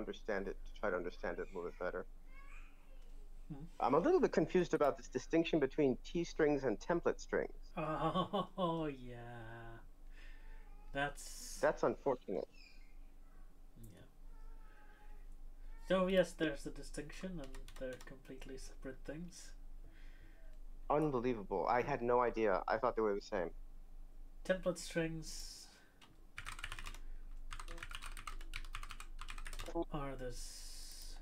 understand it, to try to understand it a little bit better. Hmm. I'm a little bit confused about this distinction between T strings and template strings. Oh yeah, that's That's unfortunate. yeah. So yes, there's a distinction, and they're completely separate things. Unbelievable. I had no idea. I thought they were the same. Template strings are this.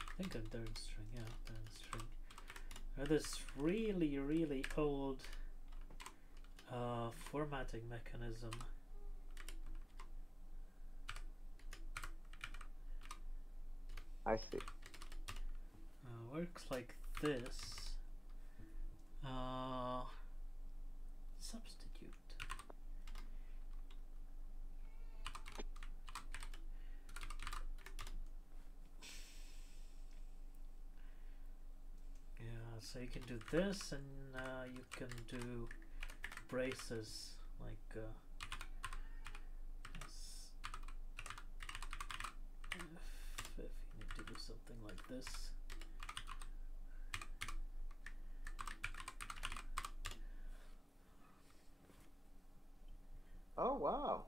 I think they're in string. Yeah, they're in string. Are this really old formatting mechanism. I see. Works like this. Uh, Substitute. Yeah, so you can do this, and you can do braces like if you need to do something like this. Oh, wow.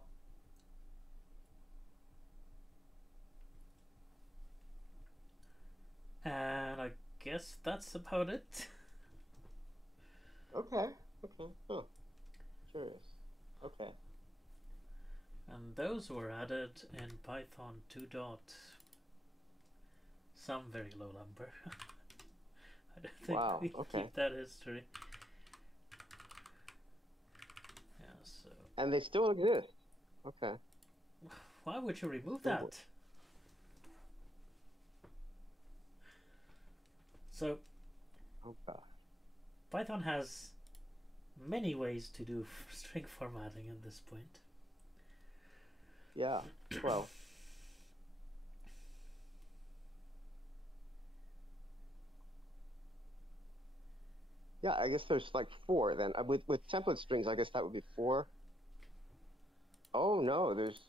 And I guess that's about it. Okay. Okay. Huh. Curious. Okay. And those were added in Python 2 dot some very low number. I don't think Wow. we Okay. keep that history. Yeah, so And they still exist. Okay. why would you remove Still work. that? So Oh god. Python has many ways to do string formatting at this point. Yeah. Well, yeah, I guess there's like four then. With template strings, I guess that would be four. Oh no, there's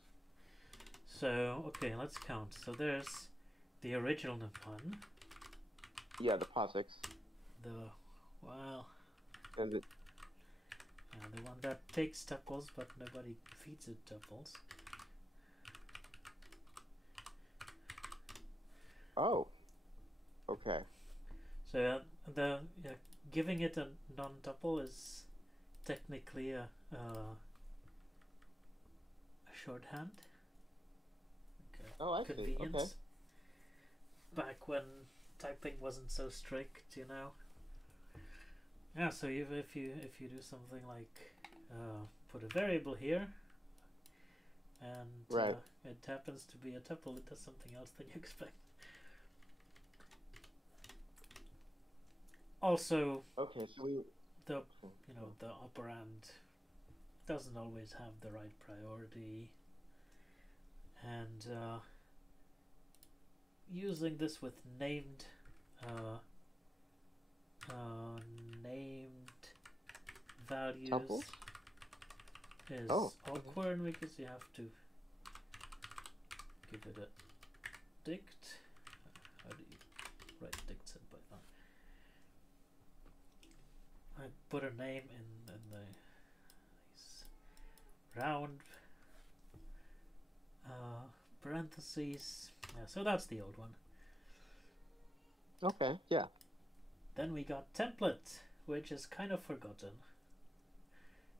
So okay, let's count. So there's the original one, yeah, the POSIX the well, and the the one that takes tuples but nobody feeds it tuples. oh, okay. So the giving it a non-tuple is technically a shorthand. Okay. Oh, I see. Okay. Convenience. Back when typing wasn't so strict, you know. Yeah. So if you do something like put a variable here, and Right. it happens to be a tuple, it does something else than you expect. Also, Okay, so we the the operand doesn't always have the right priority, and using this with uh, named values tuples? Oh, is okay. awkward because you have to give it a dict. How do you write dicts in Python? I put a name in the these round parentheses. Yeah, so that's the old one. Okay, yeah. Then we got template, which is kind of forgotten.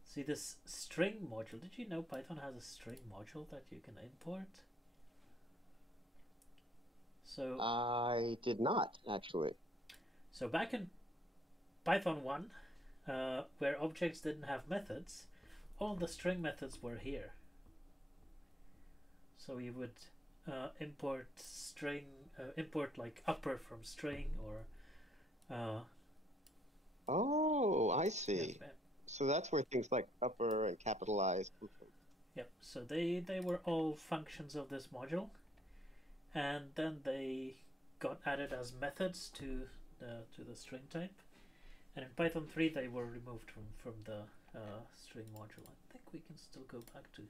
See this string module. Did you know Python has a string module that you can import? So I did not actually. so back in Python 1, where objects didn't have methods, all the string methods were here. So you would import like upper from string, or uh, Oh, I yeah, see. So that's where things like upper and capitalized come from. yep. So they were all functions of this module, and then they got added as methods to the string type. And in Python 3, they were removed from the string module. I think we can still go back to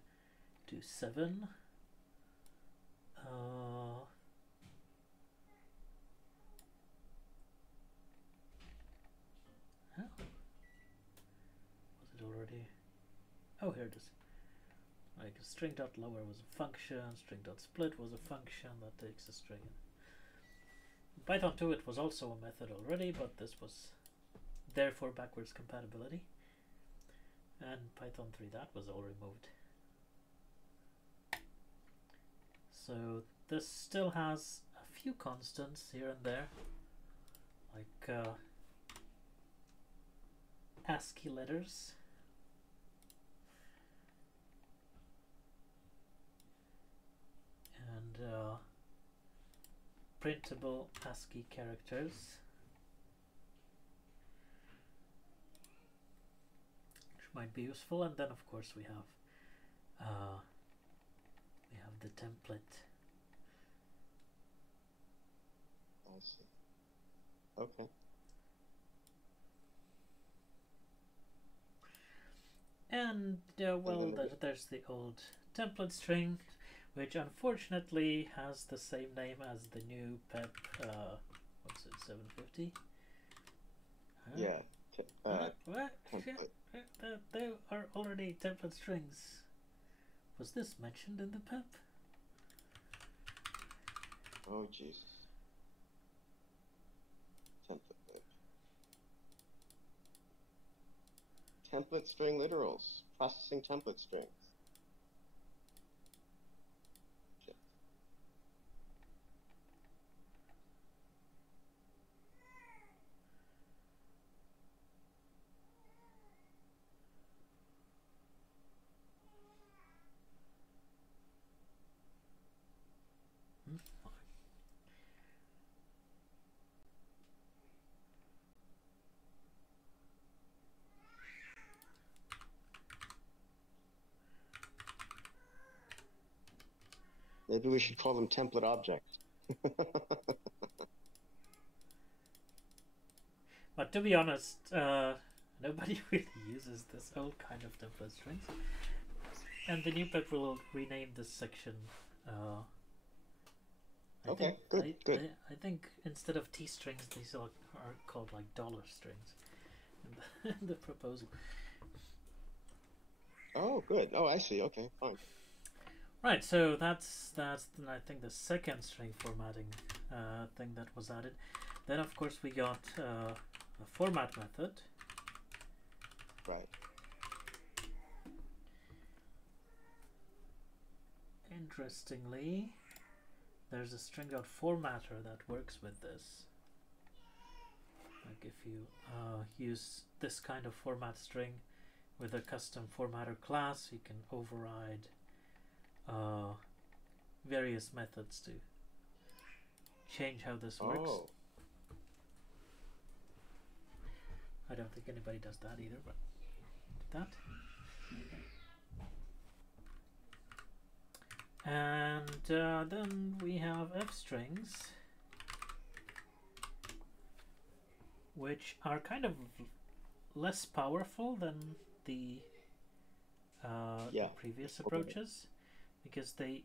7. this. Like string.lower was a function, string.split was a function that takes a string. In Python 2 it was also a method already, but this was there for backwards compatibility. And Python 3 that was all removed. So this still has a few constants here and there, like ASCII letters. And printable ASCII characters, which might be useful. And then of course we have the template. I see. Okay. And well, there's the old template string, which unfortunately has the same name as the new PEP. What's it? 750. Yeah. What? There are already template strings. Was this mentioned in the PEP? Oh Jesus. Template string literals. Processing template strings. Shit. Maybe we should call them template objects. But to be honest, nobody really uses this old kind of template strings. And the new PEP will rename this section. Okay, good. I think instead of T strings, these are called like dollar strings in the proposal. Oh, good. Oh, I see. Okay, fine. Right, so that's I think the second string formatting thing that was added. Then of course we got a format method. Right. Interestingly, there's a string.formatter that works with this. Like if you use this kind of format string with a custom formatter class, you can override various methods to change how this works. I don't think anybody does that either, but that. And then we have f strings, which are kind of less powerful than the previous approaches, because they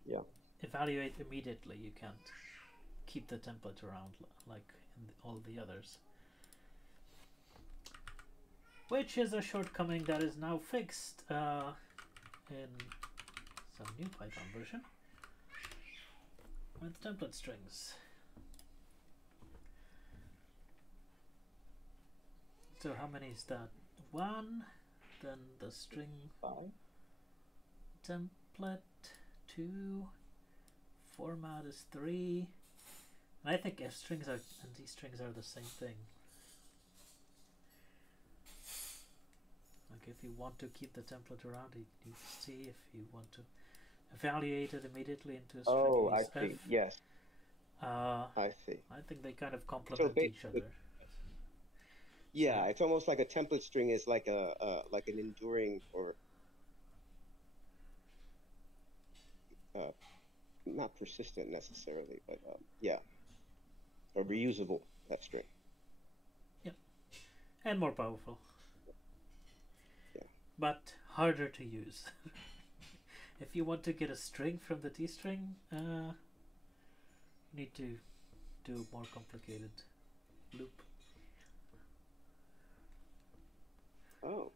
evaluate immediately. You can't keep the template around like in all the others, which is a shortcoming that is now fixed in some new Python version with template strings. So how many is that? 1, then the string 5. Template 2, format is 3. And I think f strings and t strings are the same thing. Like if you want to keep the template around, you need to see. If you want to evaluate it immediately into a string, oh, I use see. f. Yes. I see. I think they kind of complement each other. Yeah, so it's almost like a template string is like like an enduring or not persistent necessarily, but yeah, a reusable f string. Yeah, and more powerful. Yeah, but harder to use. If you want to get a string from the T string, you need to do a more complicated loop. Oh.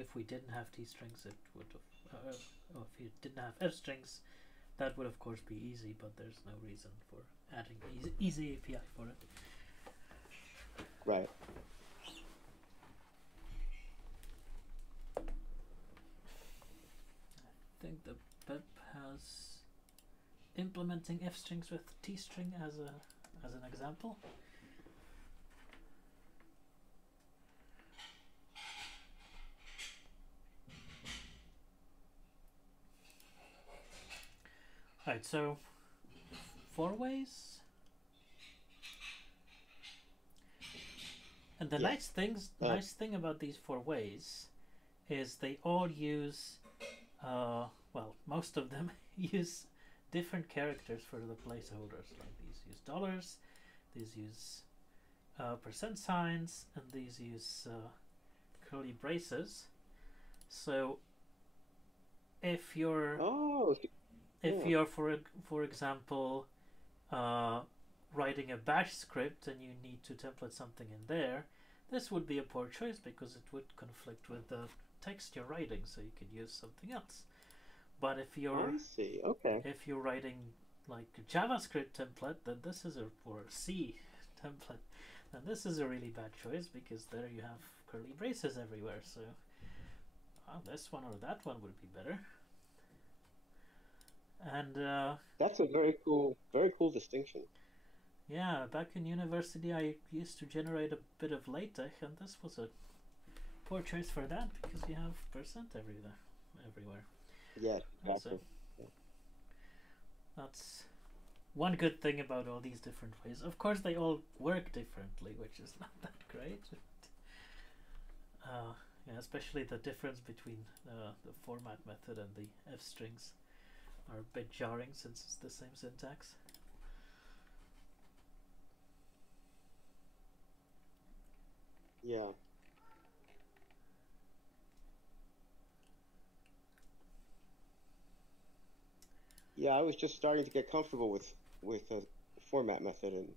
if we didn't have T strings, it would have. Or if you didn't have F strings, that would of course be easy. But there's no reason for adding easy API for it. Right. I think the pip has implementing F strings with T string as an example. Right, so 4 ways. And the nice thing about these 4 ways is they all use, well, most of them use different characters for the placeholders. Like these use dollars, these use percent signs, and these use curly braces. So if you're for example writing a bash script and you need to template something in there, this would be a poor choice because it would conflict with the text you're writing, so you could use something else. But if you're if you're writing like a JavaScript template, then this is or a C template, then this is a really bad choice because there you have curly braces everywhere. So this one or that one would be better. And that's a very cool distinction. Yeah, back in university I used to generate a bit of LaTeX, and this was a poor choice for that because you have percent everywhere. Yeah, exactly. So that's one good thing about all these different ways. Of course, they all work differently, which is not that great. Yeah, especially the difference between the format method and the F strings are a bit jarring since it's the same syntax. Yeah. Yeah, I was just starting to get comfortable with the format method, and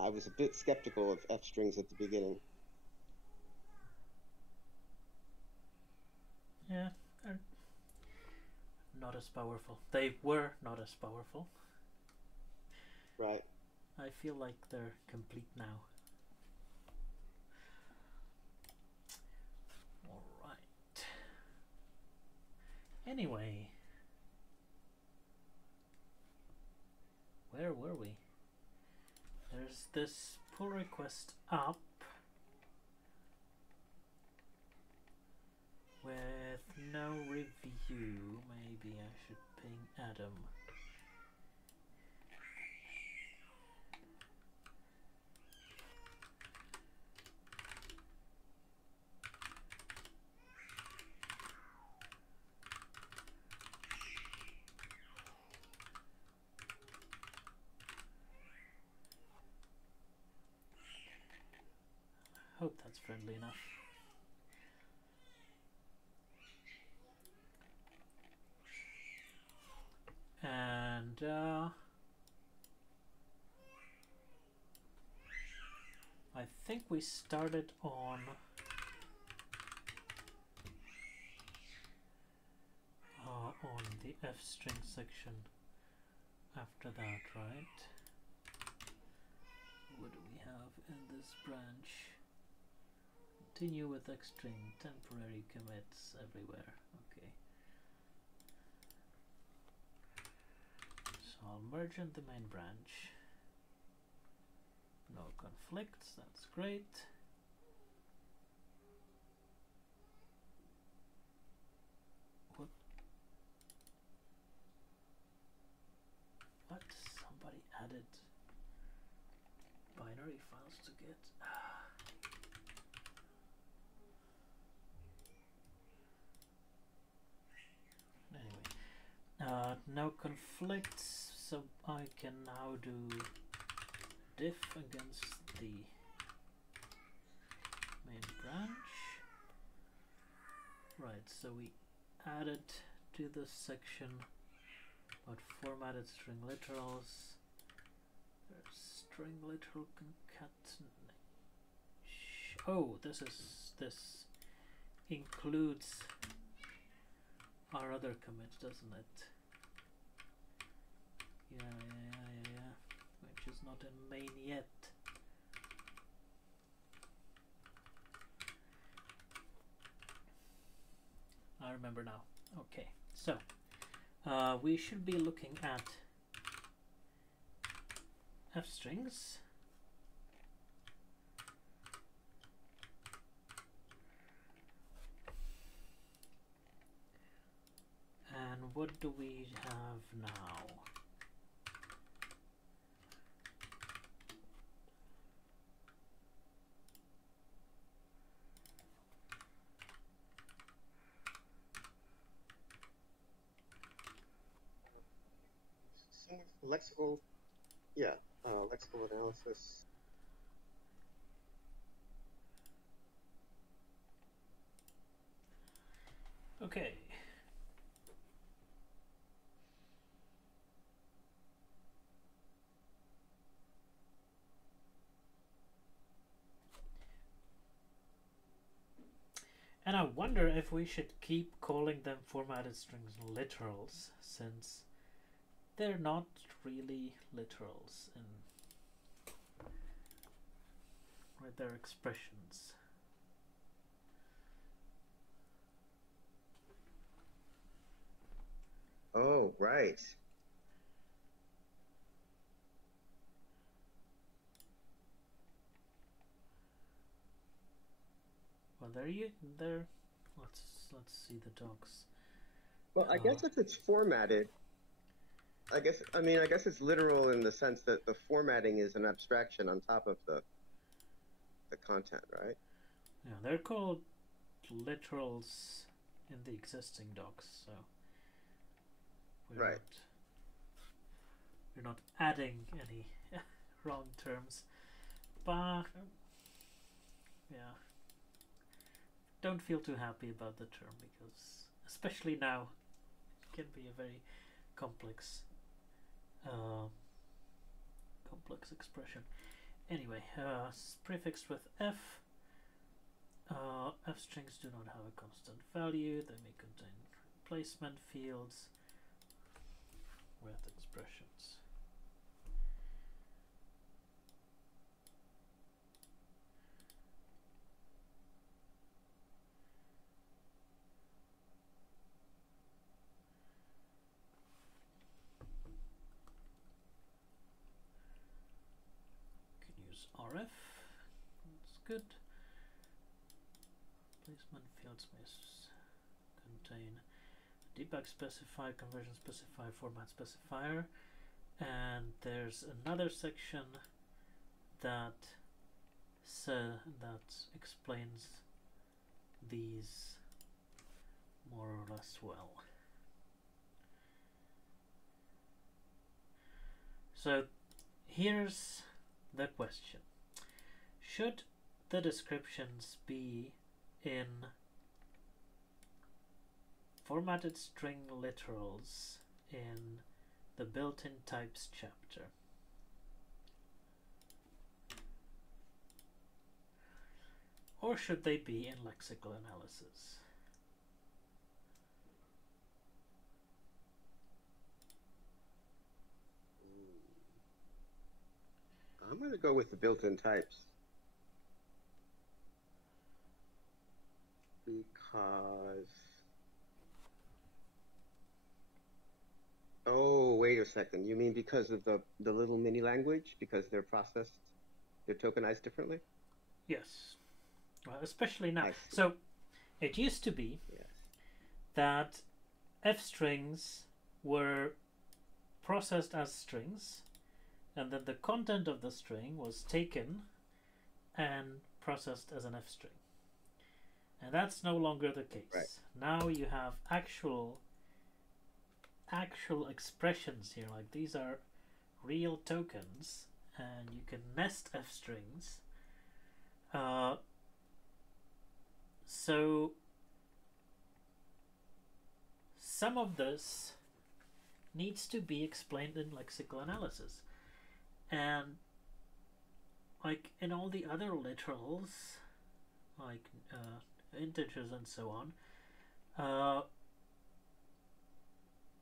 I was a bit skeptical of F strings at the beginning. Yeah, they're not as powerful. They were not as powerful. Right. I feel like they're complete now. Alright. Anyway. Where were we? There's this pull request up with no review. Maybe I should ping Adam. Hope that's friendly enough. And I think we started on the F string section after that, right? What do we have in this branch? Continue with X string, temporary commits everywhere. Okay. So I'll merge in the main branch. No conflicts, that's great. What? Somebody added binary files to Git. Anyway, no conflicts, so I can now do diff against the main branch. Right, so we added to this section about formatted string literals. There's string literal concatenation. Oh, this includes our other commit, doesn't it? Yeah. Which is not in main yet. I remember now. Okay, so we should be looking at f strings. And what do we have now? Some lexical, yeah, lexical analysis. Okay. And I wonder if we should keep calling them formatted strings literals, since they're not really literals in their expressions. Oh, right. Well, there. Let's see the docs. Well, I guess if it's formatted, I guess it's literal in the sense that the formatting is an abstraction on top of the content, right? Yeah, they're called literals in the existing docs, so Right. we're not adding any wrong terms. But yeah, don't feel too happy about the term, because especially now it can be a very complex complex expression. Anyway, prefixed with f. F strings do not have a constant value. They may contain replacement fields with expressions. You can use RF. That's good. Replacement fields may contain debug specifier, conversion specifier, format specifier, and there's another section that explains these more or less well. So here's the question: should the descriptions be in formatted string literals in the built-in types chapter, or should they be in lexical analysis? I'm going to go with the built-in types because. Oh, wait a second. You mean because of the little mini language? Because they're processed, they're tokenized differently? Yes, especially now. So it used to be that f strings were processed as strings, and then the content of the string was taken and processed as an f string. And that's no longer the case. Right. Now you have actual expressions here, like these are real tokens, and you can nest f strings. So some of this needs to be explained in lexical analysis, and like in all the other literals, like integers and so on.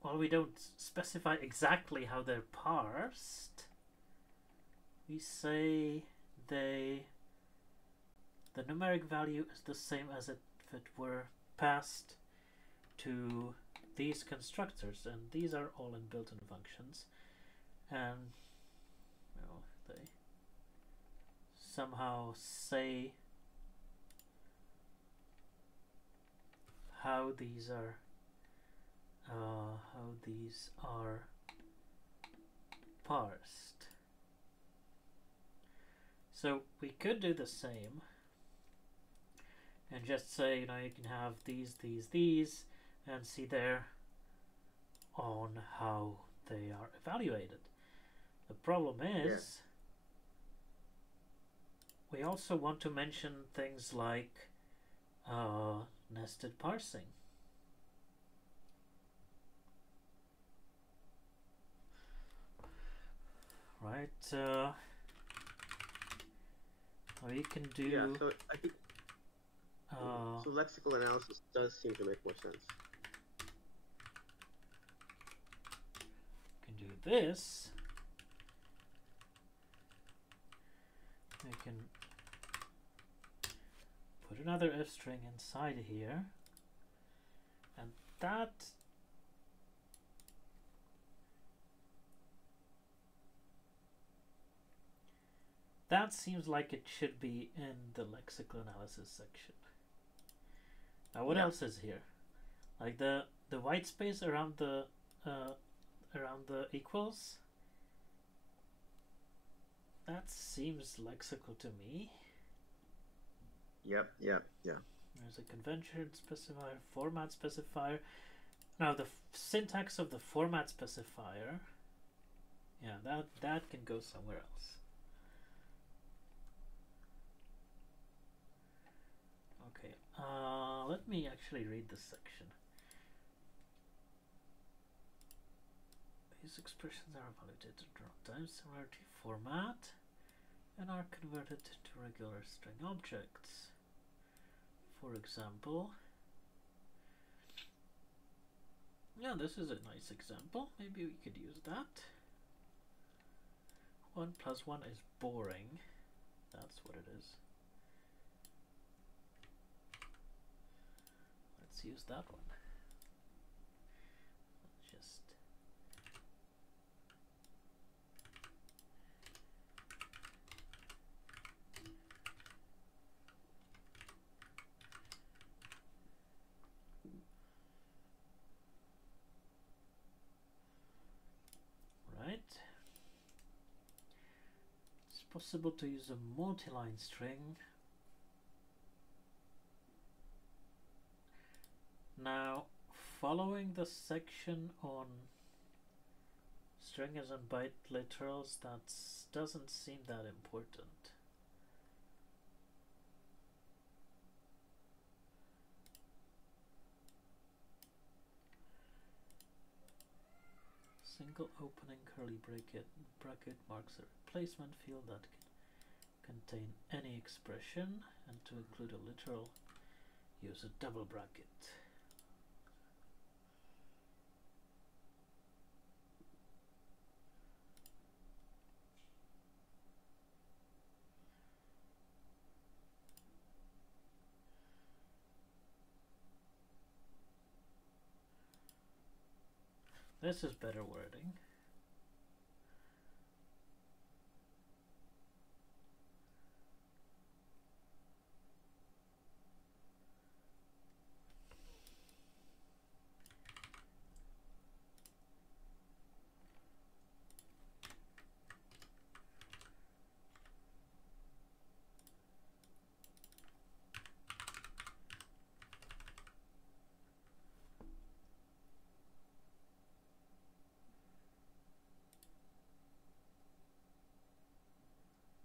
Well, we don't specify exactly how they're parsed. We say the numeric value is the same as if it were passed to these constructors, and these are all in built-in functions, and they somehow say how these are parsed. So we could do the same and just say, you can have these, and see there on how they are evaluated. The problem is, we also want to mention things like nested parsing. Right? Or you can do... Yeah, so I think so lexical analysis does seem to make more sense. You can do this. We can put another f string inside here, and that seems like it should be in the lexical analysis section. Now, what else is here? Like the white space around the equals. That seems lexical to me. Yep. There's a convention specifier, format specifier. Now the syntax of the format specifier, that can go somewhere else. Okay, let me actually read this section. These expressions are evaluated in runtime similarity format and are converted to regular string objects. For example, this is a nice example. Maybe we could use that. 1 + 1 is boring. That's what it is. Let's use that one. Just right. It's possible to use a multi-line string. Now, following the section on stringers and byte literals, that doesn't seem that important. Single opening curly bracket marks a replacement field that can contain any expression, and to include a literal, use a double bracket. This is better wording.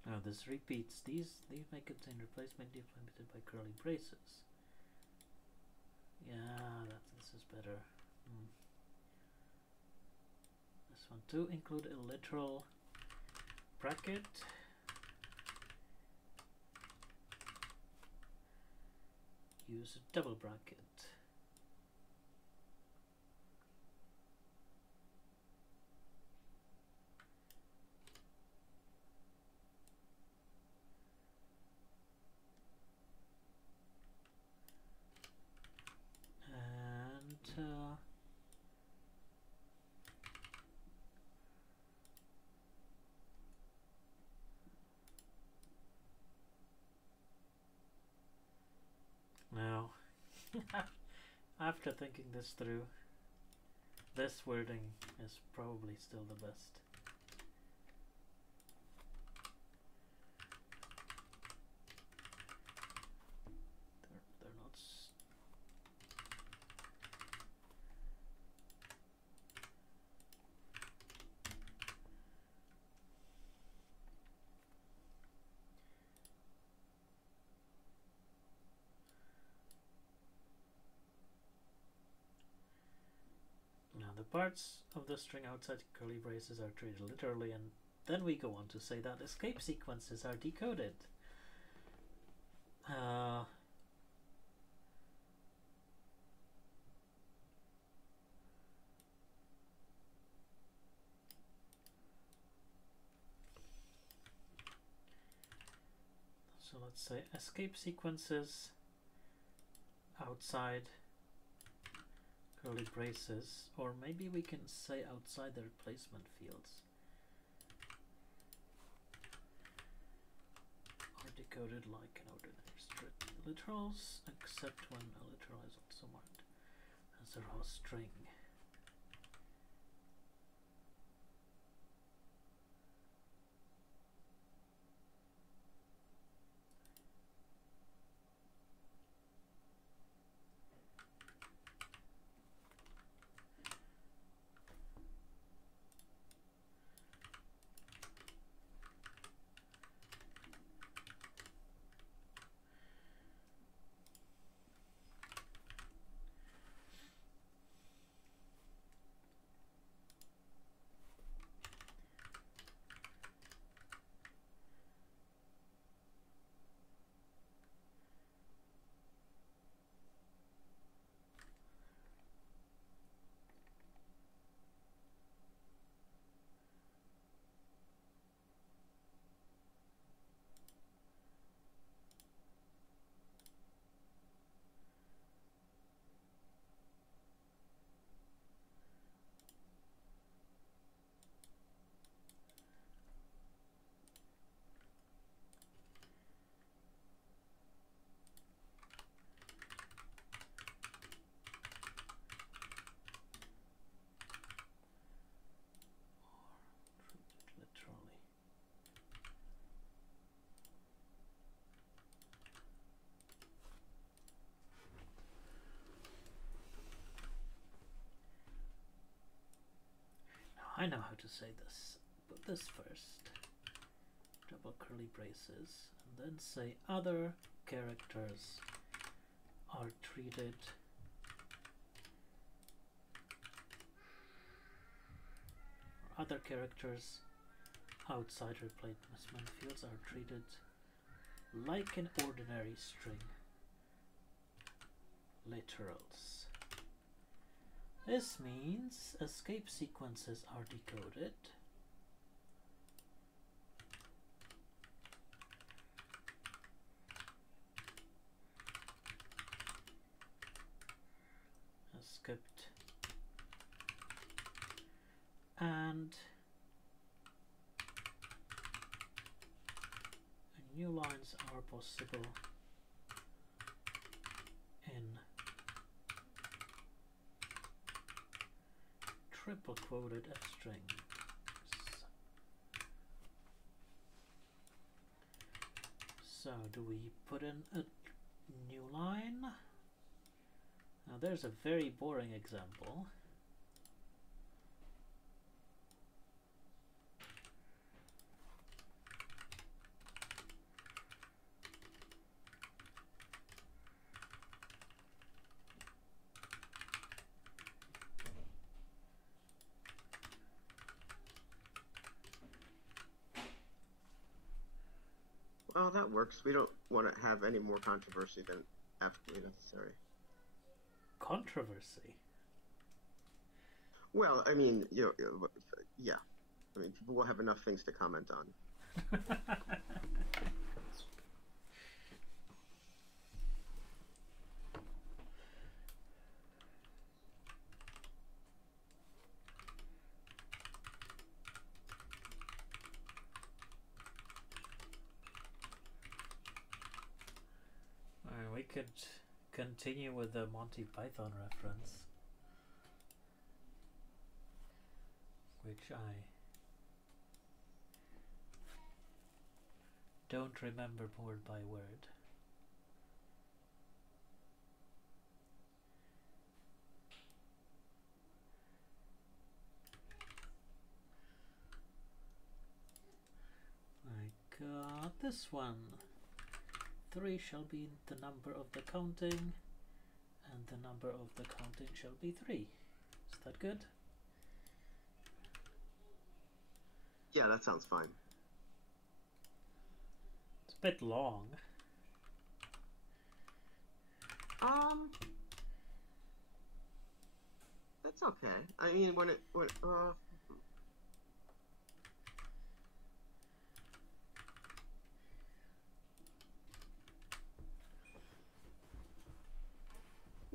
Now this repeats. These may contain replacement implemented by curly braces. Yeah, this is better. This one too. Include a literal bracket. use a double bracket. And now, after thinking this through, this wording is probably still the best. They're not. Now the parts of the string outside curly braces are treated literally, and then we go on to say that escape sequences are decoded. So let's say escape sequences outside curly braces, or maybe we can say outside the replacement fields, are decoded like an ordinary string. Literals, except when a literal is also marked as a raw string. I know how to say this. Put this first, double curly braces, and then say other characters are treated other characters outside replacement fields are treated like an ordinary string. Literals. This means escape sequences are decoded escaped and new lines are possible in triple quoted F strings. So do we put in a new line? Now there's a very boring example. Well, that works. We don't want to have any more controversy than have to be necessary. Controversy. Well, I mean, yeah. I mean, people will have enough things to comment on. We could continue with the Monty Python reference, which I don't remember word by word. I got this one. 3 shall be the number of the counting, and the number of the counting shall be 3. Is that good? Yeah, that sounds fine. It's a bit long. That's okay. I mean, when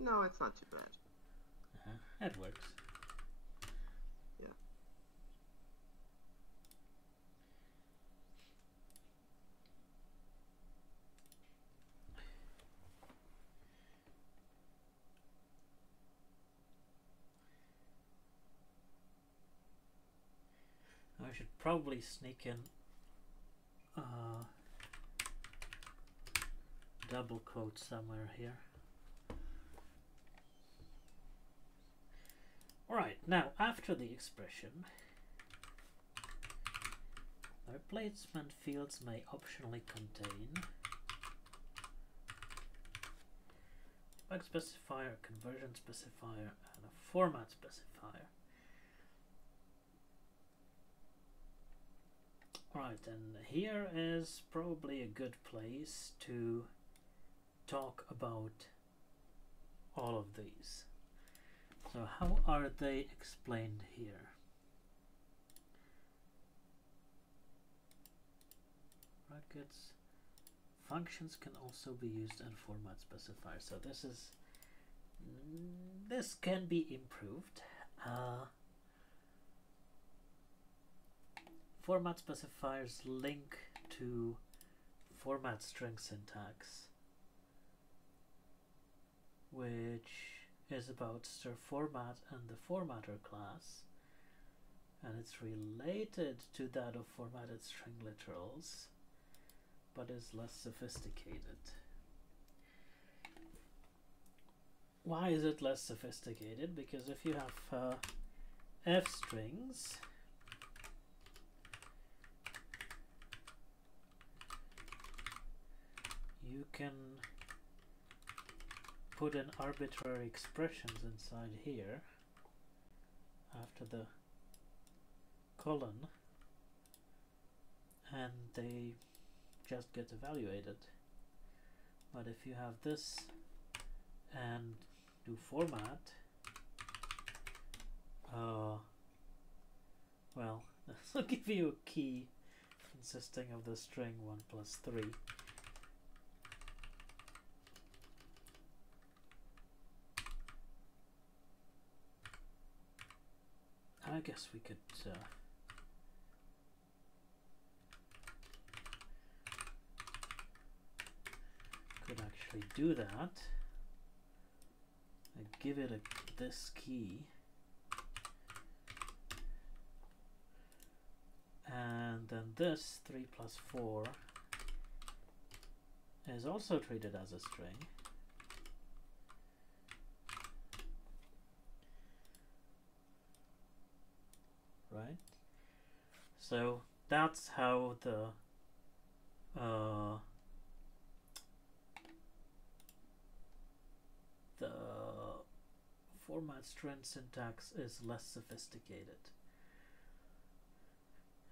no, it's not too bad. That works. Yeah. I should probably sneak in double quote somewhere here. Alright, now after the expression, the replacement fields may optionally contain a bug specifier, a conversion specifier, and a format specifier. Alright, and here is probably a good place to talk about all of these. So how are they explained here? Brackets. Functions can also be used in format specifiers. So this can be improved. Format specifiers link to format string syntax, which is about stir format and the formatter class, and it's related to that of formatted string literals, but is less sophisticated. Why is it less sophisticated? Because if you have f strings, you can put in arbitrary expressions inside here after the colon, and they just get evaluated. But if you have this and do format, well, this will give you a key consisting of the string 1 plus 3. I guess we could actually do that. I give it this key, and then this 3 plus 4 is also treated as a string. Right? So that's how the format string syntax is less sophisticated.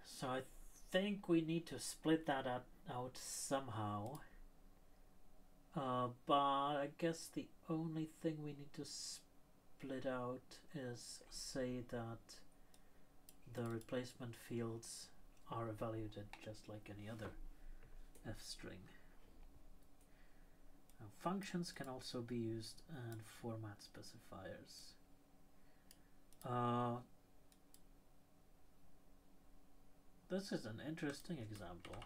So I think we need to split that out somehow But I guess the only thing we need to split out is say that the replacement fields are evaluated just like any other f string. Now, functions can also be used and format specifiers. This is an interesting example.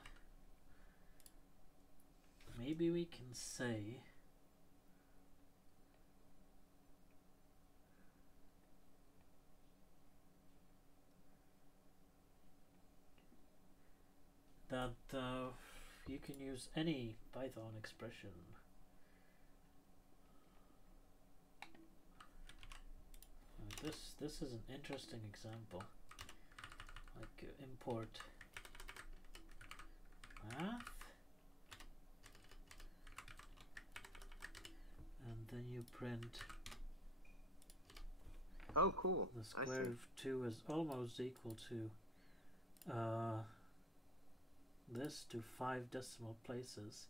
Maybe we can say that you can use any Python expression. This is an interesting example. Like import math, and then you print. Oh, cool. The square of 2 is almost equal to this to 5 decimal places.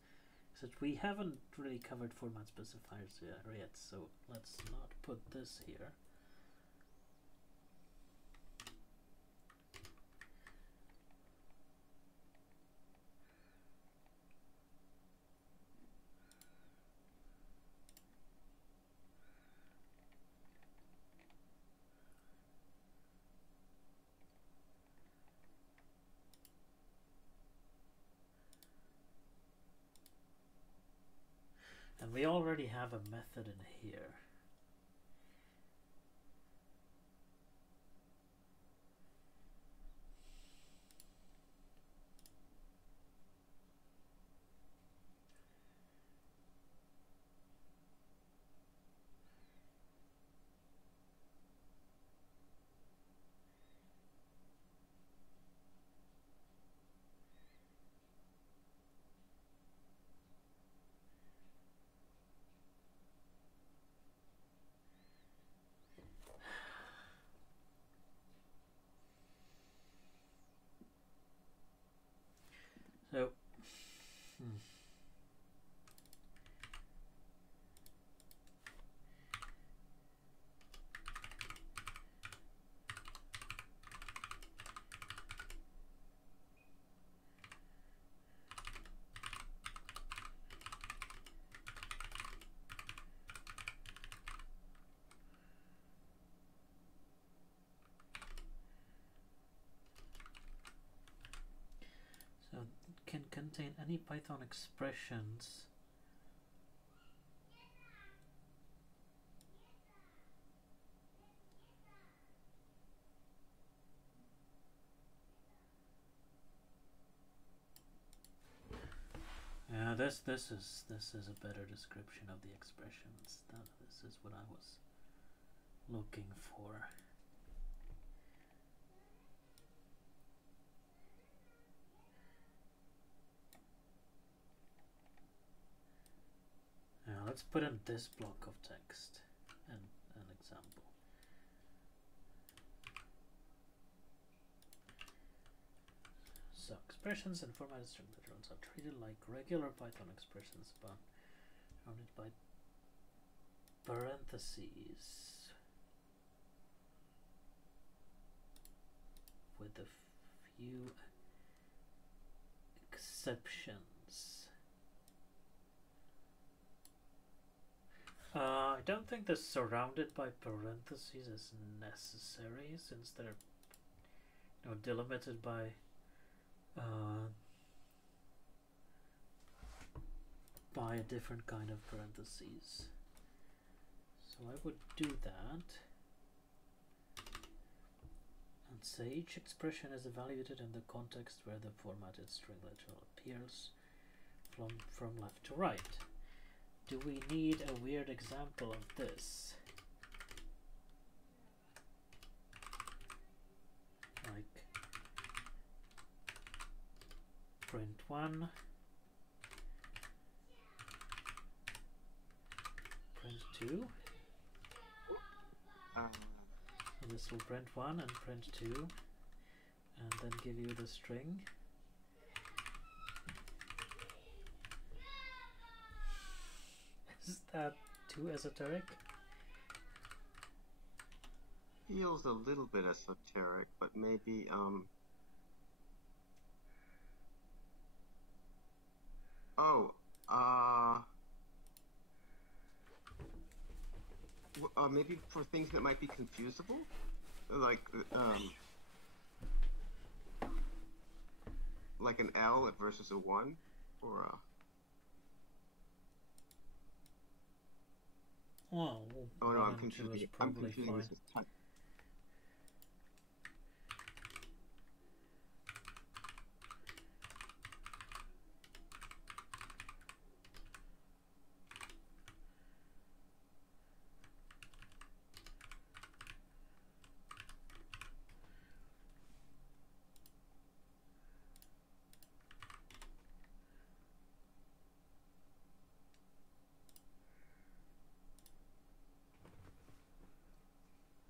Except we haven't really covered format specifiers yet, so let's not put this here. And we already have a method in here. So, it can contain any Python expressions this is a better description of the expressions. This is what I was looking for. Now let's put in this block of text and an example. So expressions and formatted string literals are treated like regular Python expressions, but surrounded by parentheses with a few exceptions. I don't think the surrounded by parentheses is necessary, since they're delimited by a different kind of parentheses. So I would do that and say each expression is evaluated in the context where the formatted string literal appears from left to right. Do we need a weird example of this? Like print 1, print 2. So this will print 1 and print 2, and then give you the string. that too esoteric? Feels a little bit esoteric, but maybe oh, maybe for things that might be confusable, like like an L versus a 1, or a... Well, Oh no, I'm 1 and 2 is confusing. I'm probably confusing fine. this with type.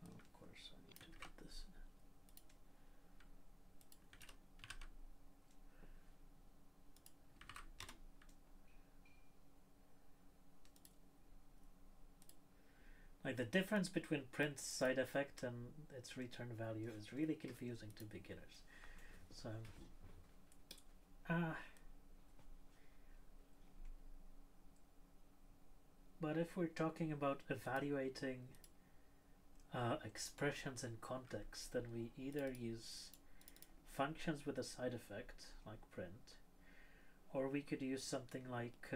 Oh, of course, I need to put this in. Like the difference between print side effect and its return value is really confusing to beginners. So, but if we're talking about evaluating expressions in context, then we either use functions with a side effect, like print, or we could use something like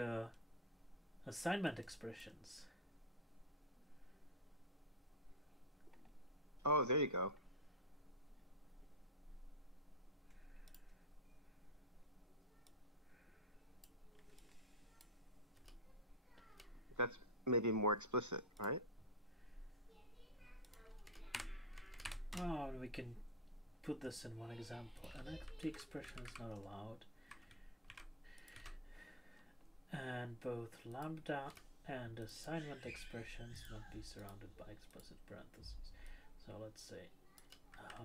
assignment expressions. Oh, there you go. That's maybe more explicit, right? Oh, and we can put this in one example. An empty expression is not allowed. And both lambda and assignment expressions must be surrounded by explicit parentheses. So let's say that's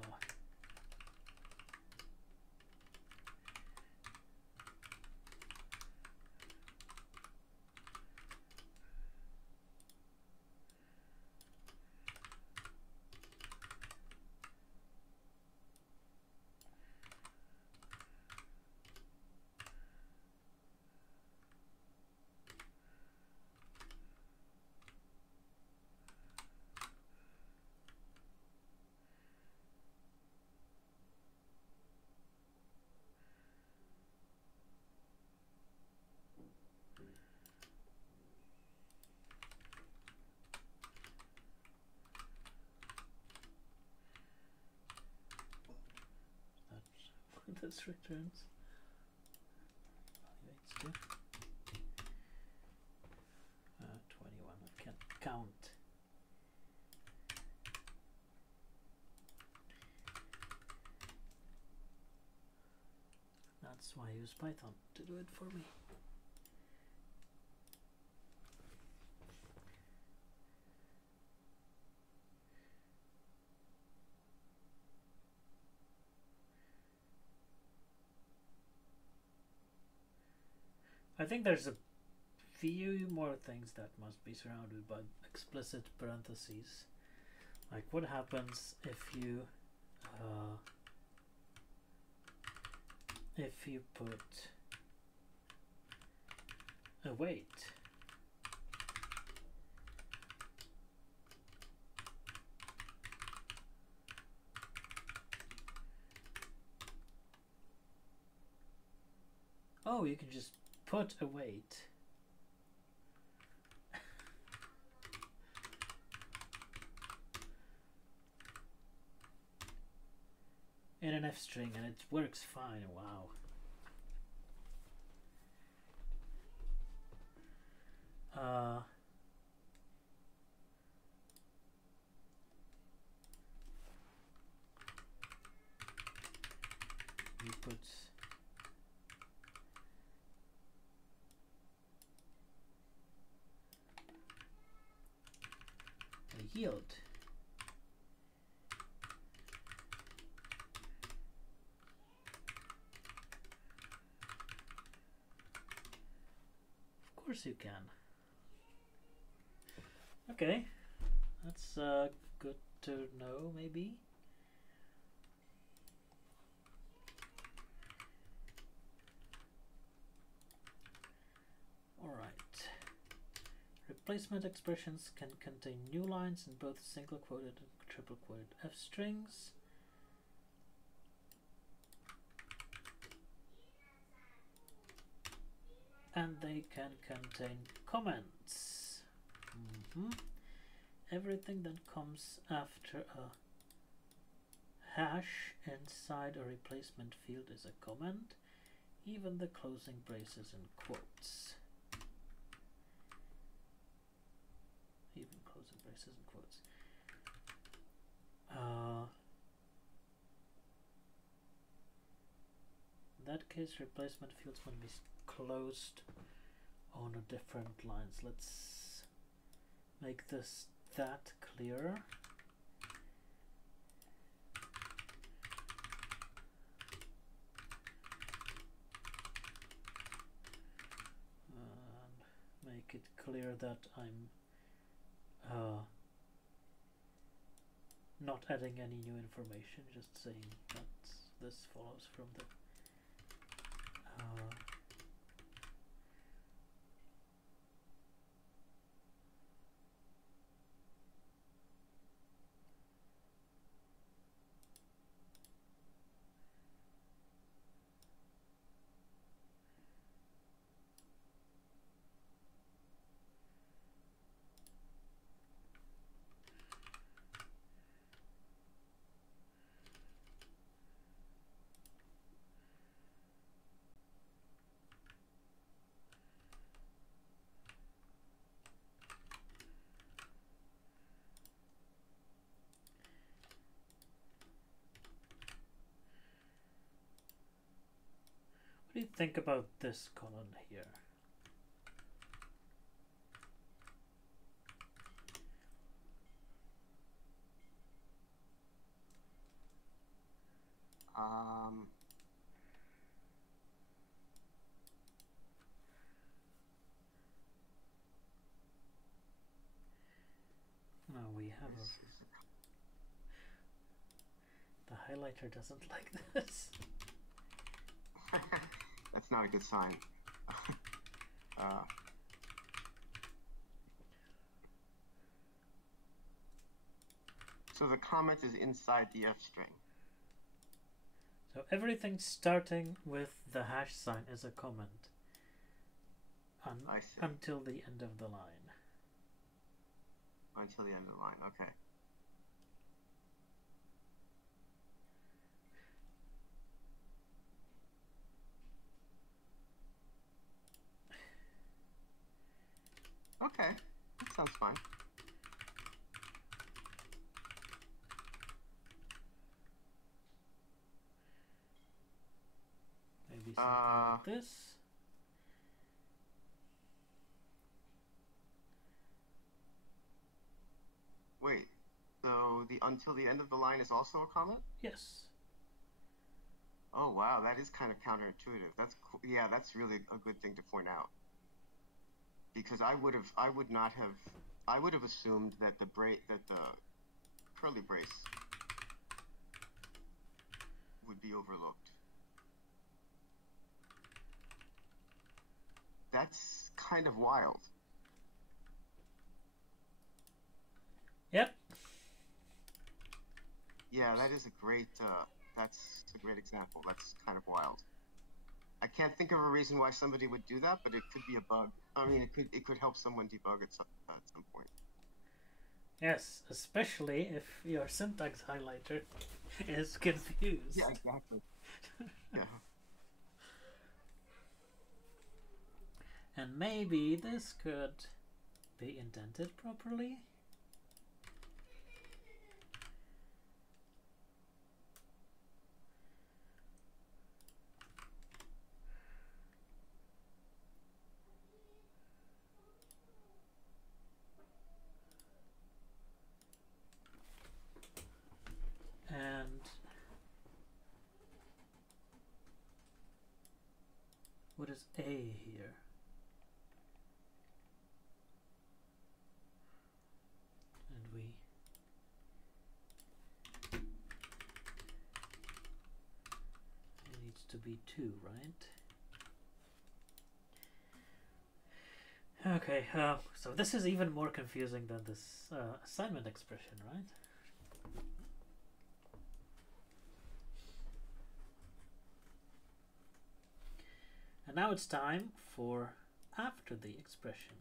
what this returns. Evaluates to 21. I can't count. That's why I use Python to do it for me. I think there's a few more things that must be surrounded by explicit parentheses. Like what happens if you put a weight? Oh, you can just put a weight. In an F string and it works fine. Wow. You put a yield. Of course you can. Okay, that's good to know, maybe. Alright. Replacement expressions can contain new lines in both single quoted and triple quoted F strings. And they can contain comments. Everything that comes after a hash inside a replacement field is a comment, even the closing braces and quotes. Even closing braces and quotes. In that case, replacement fields must be closed on a different lines. Let's make this that clearer. And make it clear that I'm not adding any new information, just saying that this follows from the what do you think about this column here? No, we have the highlighter doesn't like this. That's not a good sign. So the comment is inside the F string. So everything starting with the hash sign is a comment until the end of the line. Until the end of the line, okay. Okay, that sounds fine. Maybe something like this. Wait, so the until the end of the line is also a comment? Yes. Oh wow, that is kind of counterintuitive. That's cool. Yeah, that's really a good thing to point out. Because I would have assumed that the curly brace would be overlooked. That's kind of wild. Yep. Yeah, that is a great. That's a great example. That's kind of wild. I can't think of a reason why somebody would do that, but it could be a bug. I mean, it could help someone debug at some point. Yes, especially if your syntax highlighter is confused. Yeah, exactly. Yeah. And maybe this could be indented properly. And what is A here? to be 2, right? Okay, so this is even more confusing than this assignment expression, right? And now it's time for after the expression.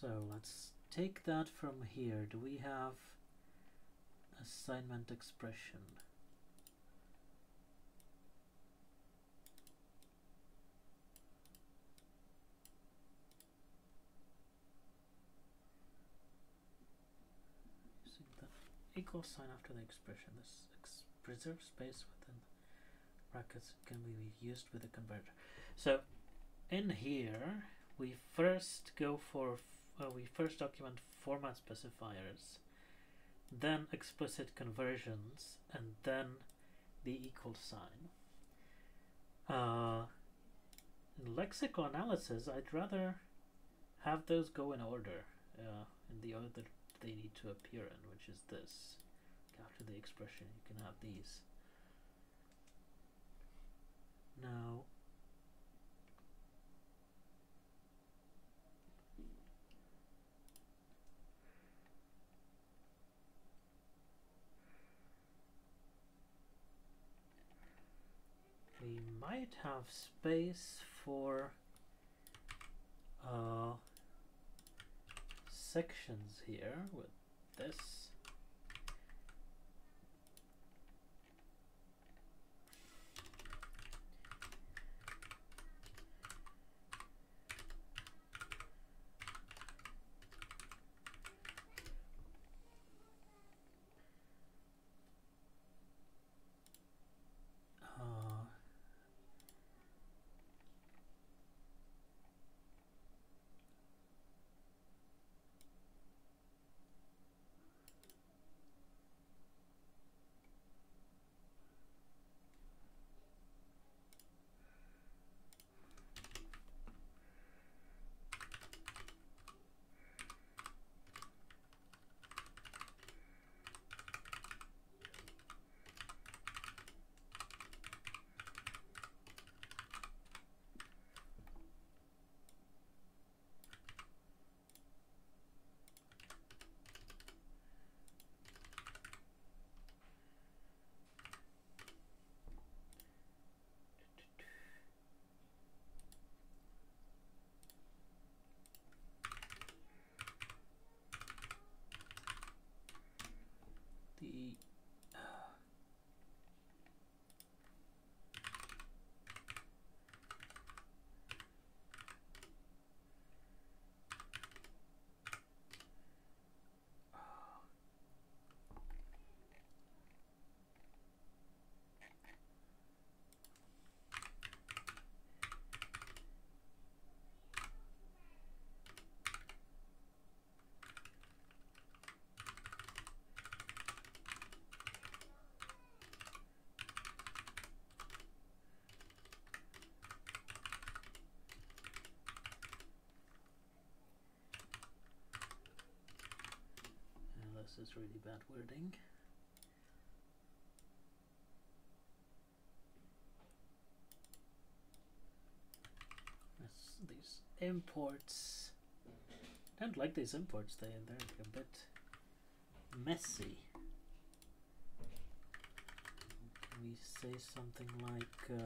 So let's take that from here. Do we have assignment expression? Using the equal sign after the expression. This preserves space within brackets can be used with a converter. So in here we first go for we first document format specifiers, then explicit conversions, and then the equal sign. In lexical analysis, I'd rather have those go in order, in the order that they need to appear in, which is this. After the expression, you can have these. Now, we might have space for sections here with this. The this is really bad wording. These imports. I don't like these imports. They're a bit messy. Can we say something like this?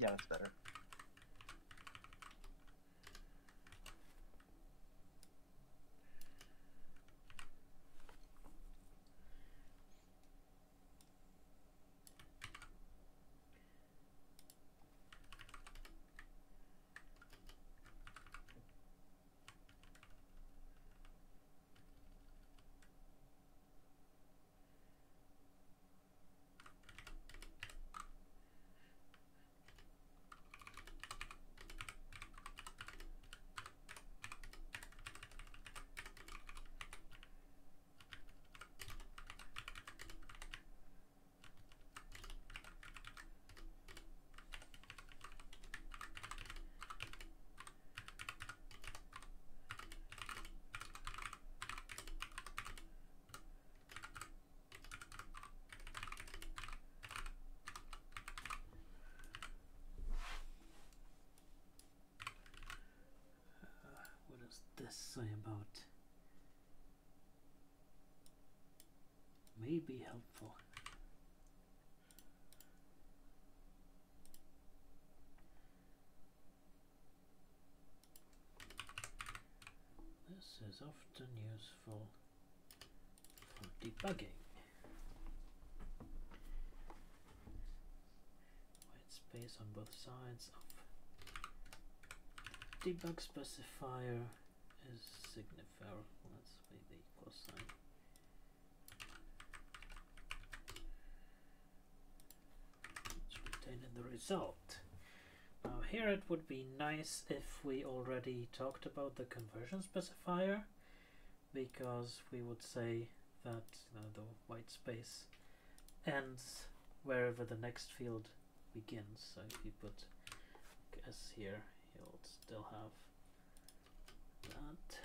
Yeah, that's better. What does this say about may be helpful? This is often useful for debugging. White space on both sides of debug specifier is signifier. Let's be the equal sign. It's retained in the result. Now here it would be nice if we already talked about the conversion specifier, because we would say that the white space ends wherever the next field begins. So if you put S here, you'll still have that.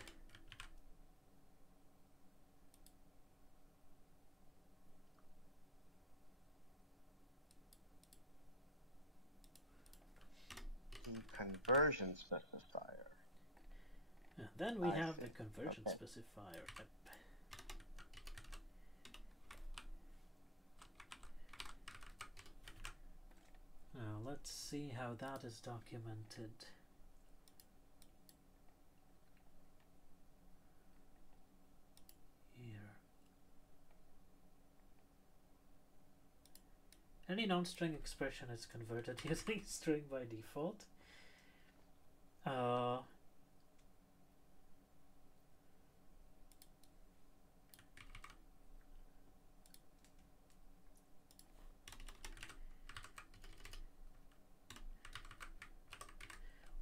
Conversion specifier. And then we have the conversion specifier. Now let's see how that is documented. Here. Any non-string expression is converted using string by default.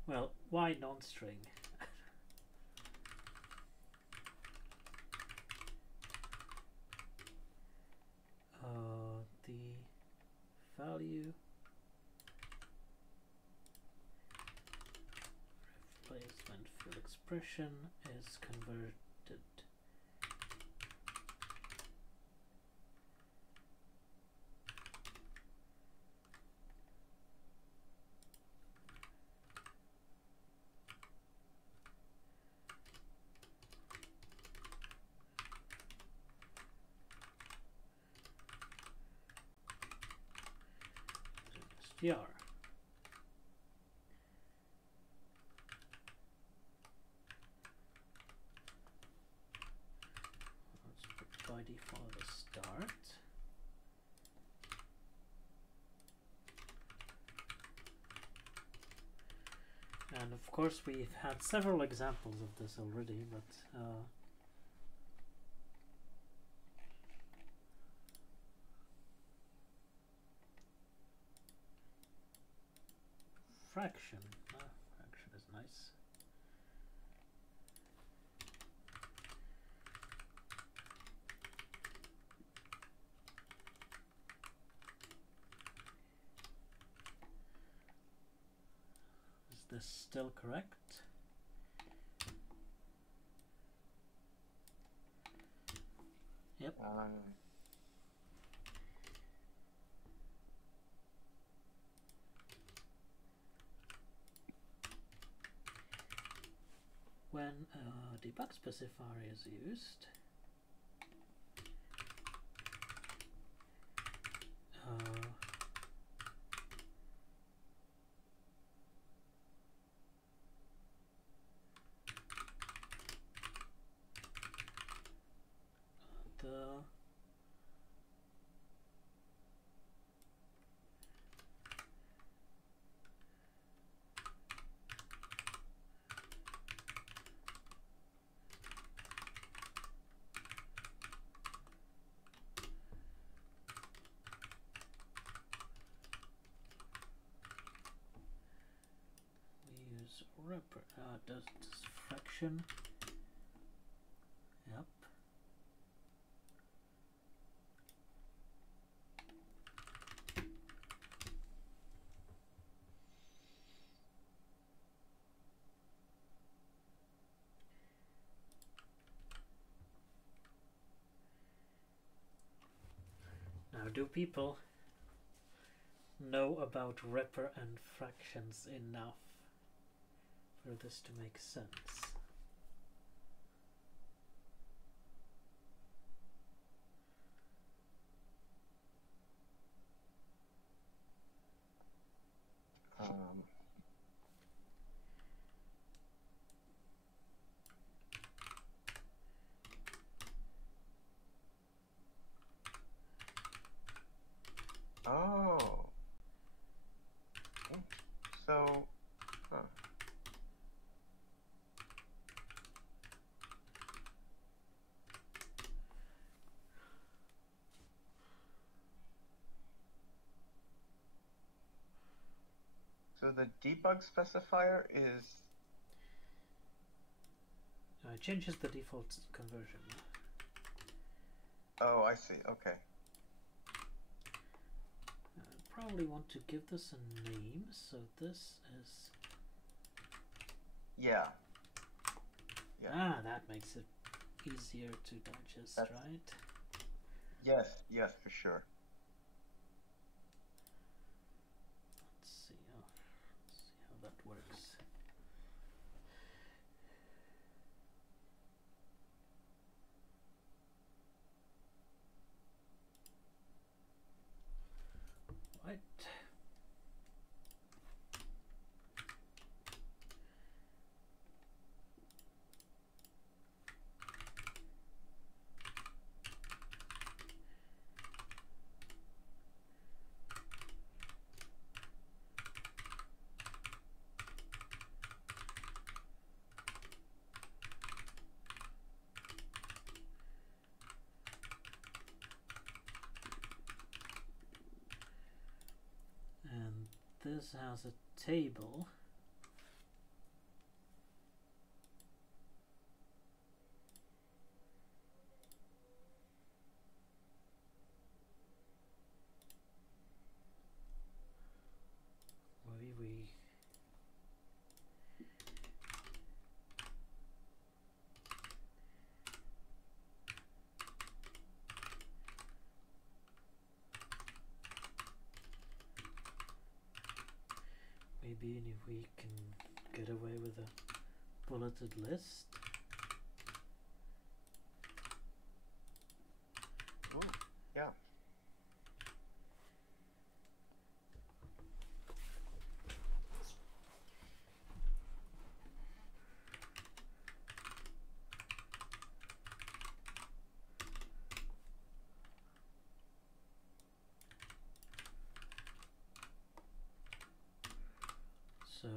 Well, why non-string? The value replacement field expression is converted str. Let's put by default a start. And of course we've had several examples of this already, but fraction. Fraction is nice. Is this still correct? Yep. When a debug specifier is used, we use does fraction. Yep. Now, do people know about ripper and fractions enough for this to make sense? Oh. So, so the debug specifier is... It changes the default conversion. Oh, I see. Okay. I probably want to give this a name, so this is... Yeah. Ah, that makes it easier to digest, right? Yes, yes, for sure. Let's see how that works. Right. And this has a table. Maybe if we can get away with a bulleted list. Oh, yeah. So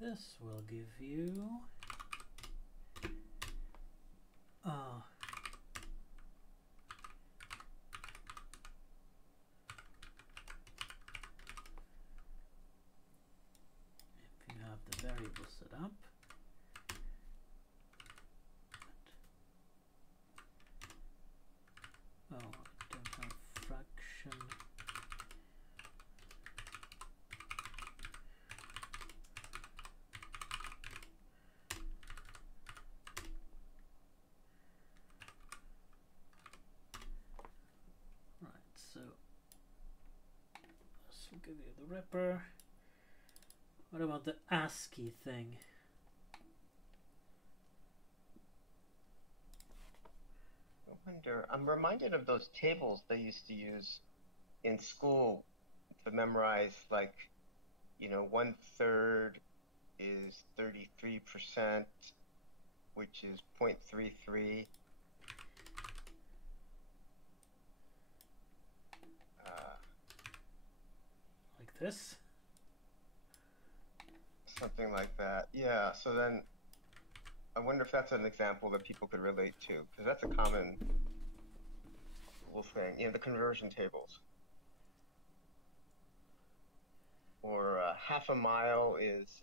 this will give you if you have the variable set up. Oh, I don't have fraction. Right, so this will give you the ripper. What about the ASCII thing? I wonder, I'm reminded of those tables they used to use in school to memorize, like, 1/3 is 33%, which is 0.33. Like this? Something like that. Yeah, so then I wonder if that's an example that people could relate to, because that's a common little thing. You know, the conversion tables. Or half a mile is...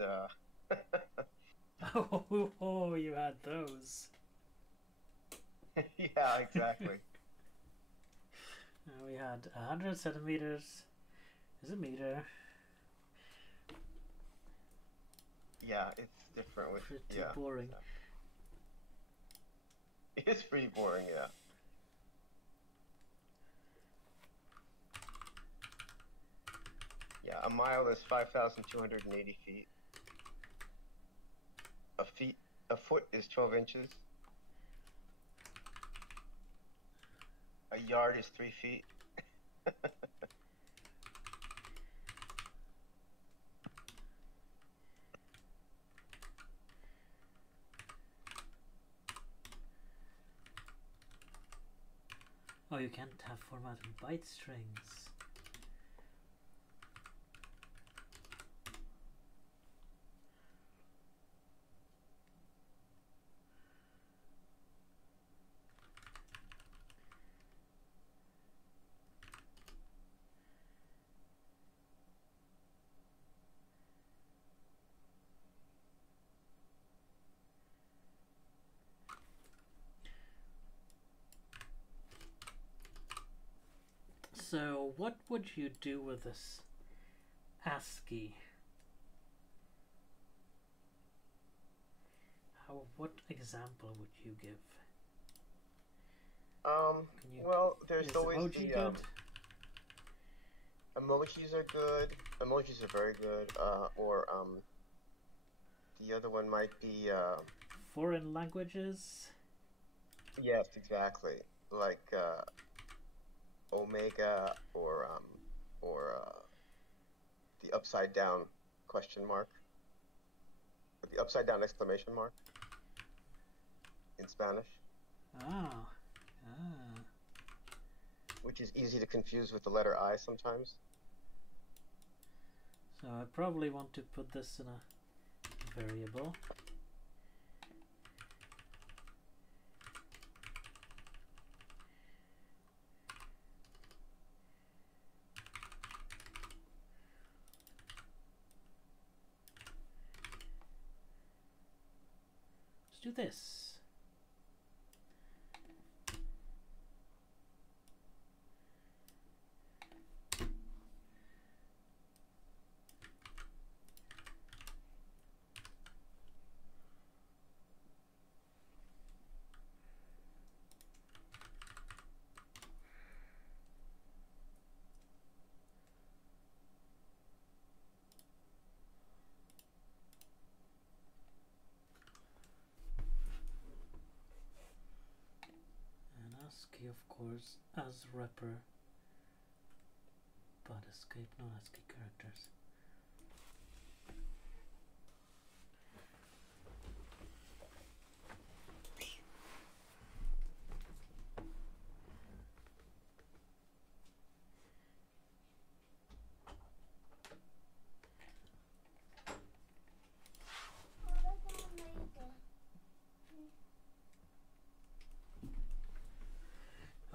Oh, you had those. Yeah, exactly. We had 100 centimeters is a meter. Yeah, it's different with... Pretty yeah, boring. exactly. It's pretty boring, yeah. Yeah, a mile is 5,280 feet. A foot is 12 inches. A yard is 3 feet. Oh, you can't have format in byte strings. So, what would you do with this ASCII? What example would you give? Well, there's is always emoji the good? Emojis are good. Emojis are very good. Or the other one might be Foreign languages? yes, exactly. Like Omega or the upside down question mark. Or the upside down exclamation mark in Spanish. Ah. Which is easy to confuse with the letter I sometimes. So I probably want to put this in a variable. Let's do this. ASCII, of course, as wrapper, but escape non-ASCII characters.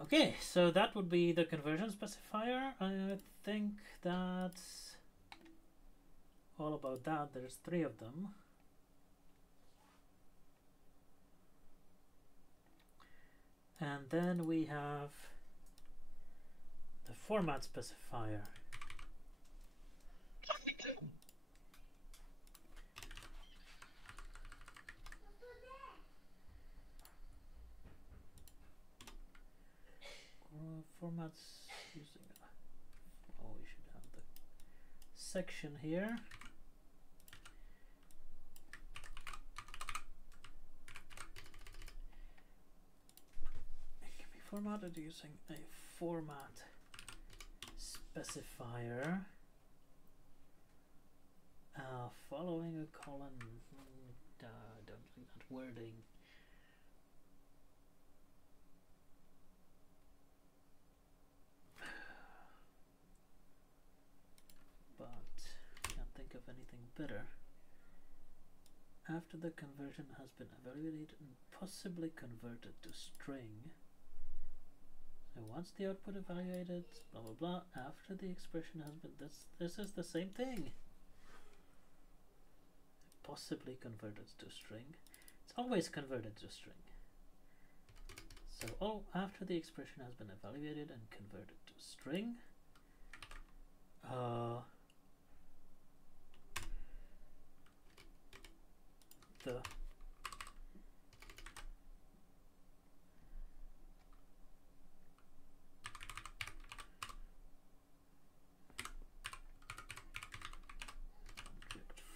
Okay, so that would be the conversion specifier. I think that's all about that. There's 3 of them. And then we have the format specifier. Formats using we should have the section here. It can be formatted using a format specifier following a colon. Don't think that wording. of anything better. After the conversion has been evaluated and possibly converted to string. So once the output evaluated, blah blah blah, after the expression has been, this is the same thing. Possibly converted to string. It's always converted to string. So after the expression has been evaluated and converted to string, the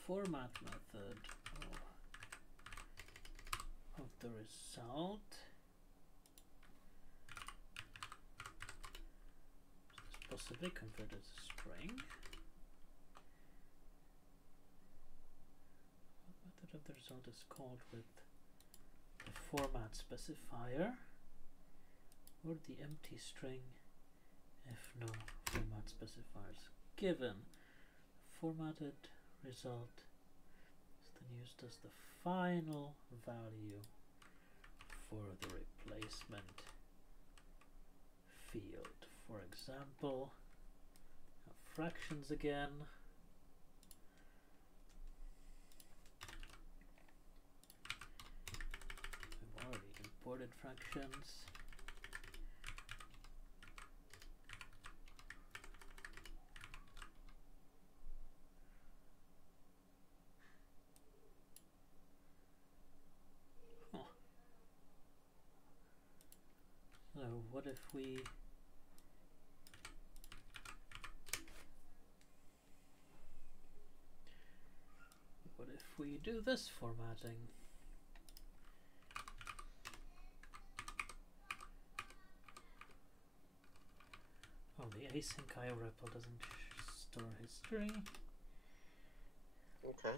format method of the result is possibly converted to string. What method of the result is called with the format specifier or the empty string if no format specifiers given. Formatted result is then used as the final value for the replacement field. For example, fractions again. We've already imported fractions. So what if we do this formatting? Oh, the async IO REPL doesn't store history. Okay.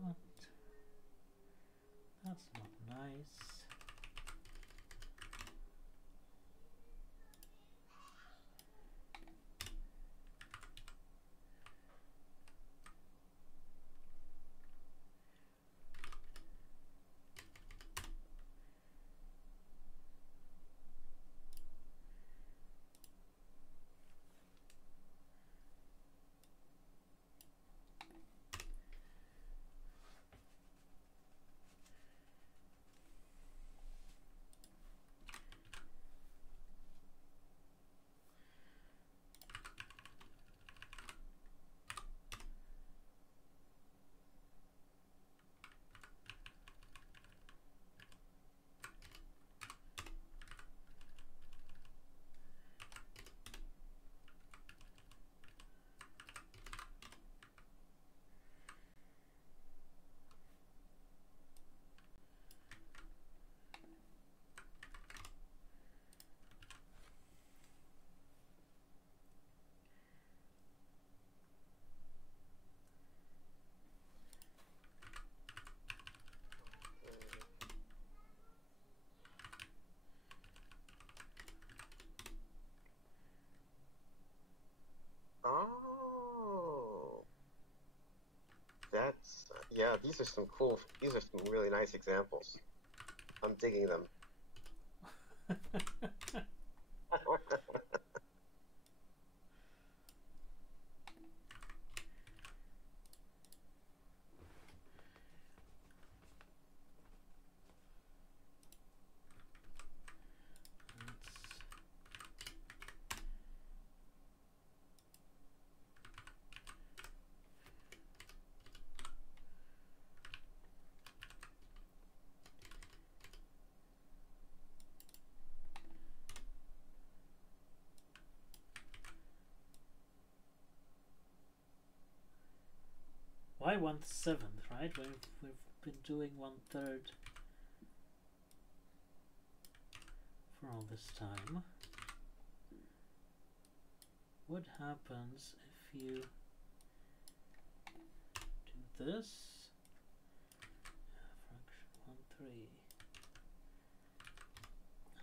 What? That's not nice. Oh, that's yeah. These are some really nice examples. I'm digging them. Why 1/7, right? We've been doing 1/3 for all this time. What happens if you do this? Fraction 1/3.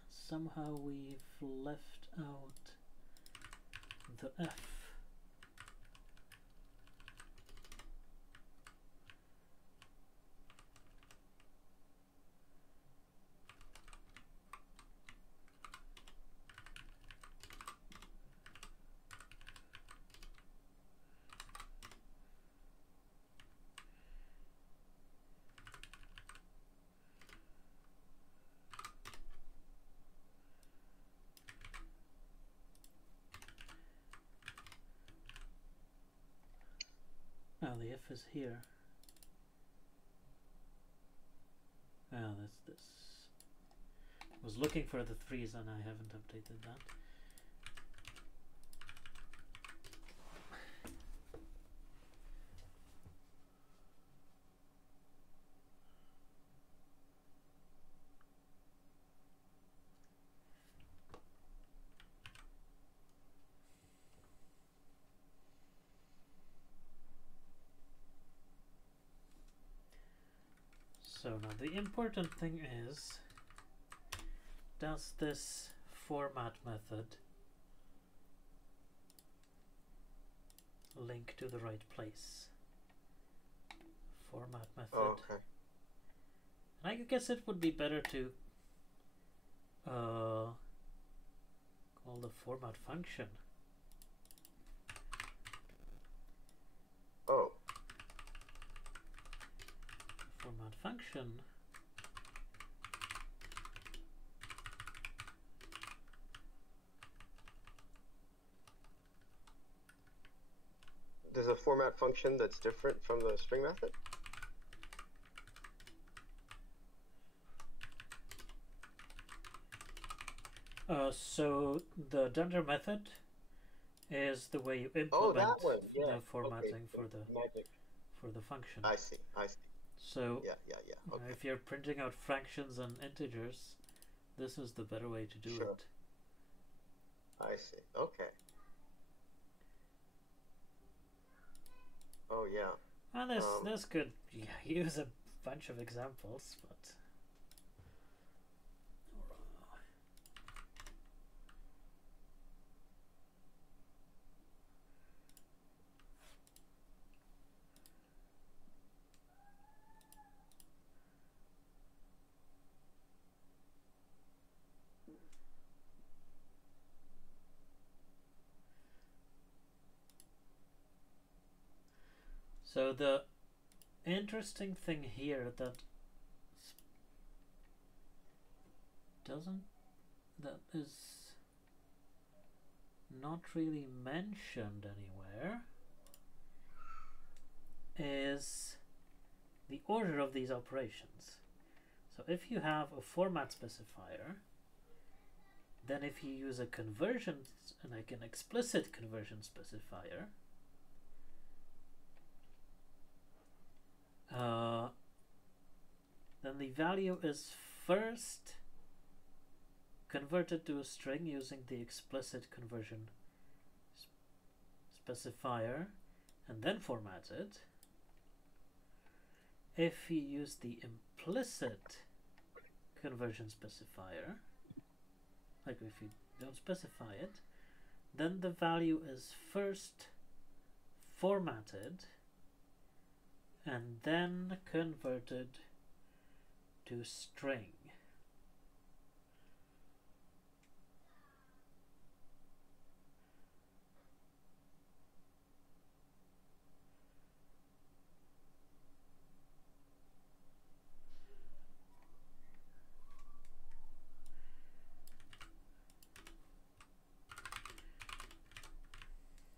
Somehow we've left out the f. Oh, the if is here. Oh, that's this. I was looking for the 3's and I haven't updated that. So now the important thing is, does this format method link to the right place? Format method. Oh, okay. And I guess it would be better to call the format function. Oh. Format function There's a format function that's different from the string method? So the dunder method is the way you implement that one. Yeah. the formatting Okay. for the function. I see. So yeah. Okay. if you're printing out fractions and integers, this is the better way to do Sure. it. I see. Okay. Oh yeah. And this could use a bunch of examples, but so the interesting thing here that is not really mentioned anywhere is the order of these operations. So if you have a format specifier, then if you use a conversion, like an explicit conversion specifier, then the value is first converted to a string using the explicit conversion specifier and then formatted. If you use the implicit conversion specifier, like if you don't specify it, then the value is first formatted and then converted to string.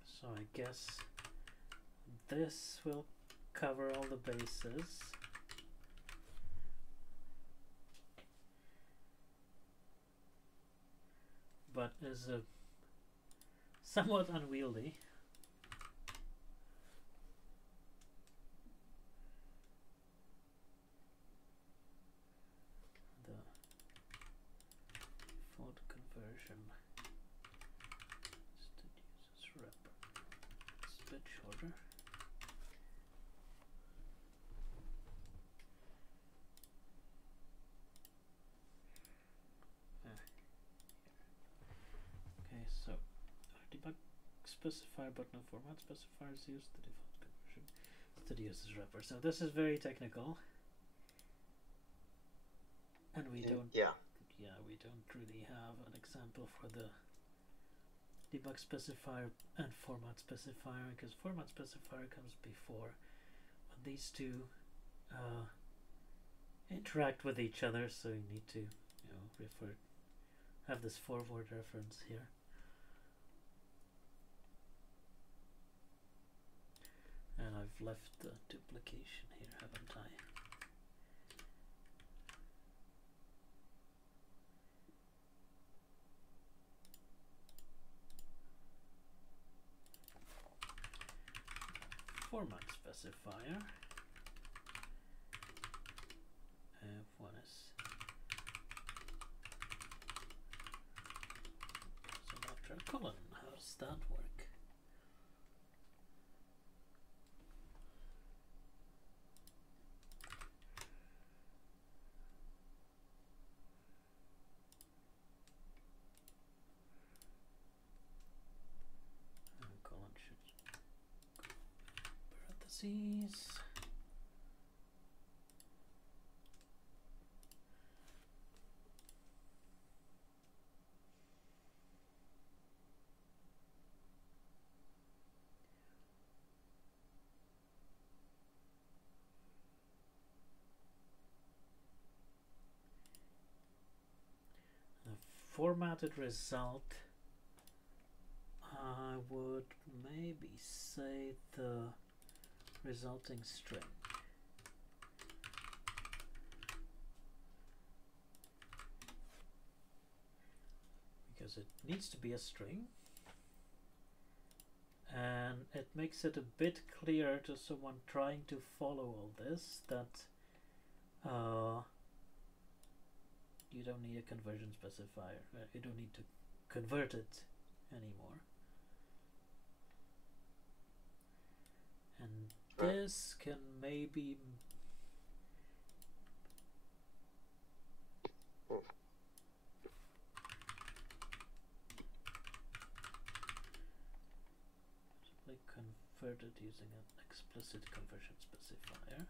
So I guess this will cover all the bases. But is somewhat unwieldy. The default conversion instead uses wrapper. It's a bit shorter. Okay, so debug specifier but no format specifiers use the default conversion instead uses wrapper. So this is very technical, and we don't really have an example for the debug specifier and format specifier, because format specifier comes before, but these two interact with each other, so you need to have this forward reference here. And I've left the duplication here, haven't I? Format specifier. One is so after a colon. How does that work? Colon should parentheses. Formatted result, I would maybe say the resulting string. Because it needs to be a string, and it makes it a bit clearer to someone trying to follow all this that you don't need a conversion specifier. You don't need to convert it anymore. And this can maybe converted using an explicit conversion specifier.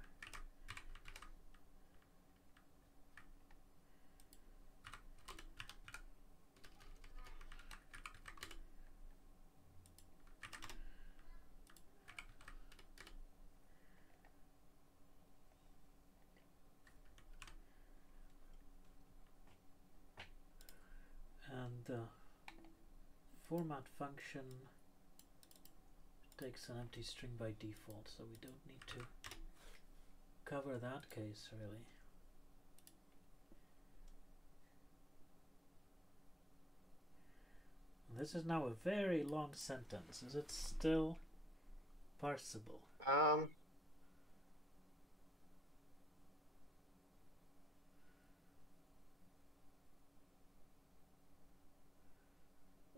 And the format function takes an empty string by default, so we don't need to cover that case really. This is now a very long sentence. Is it still parsable?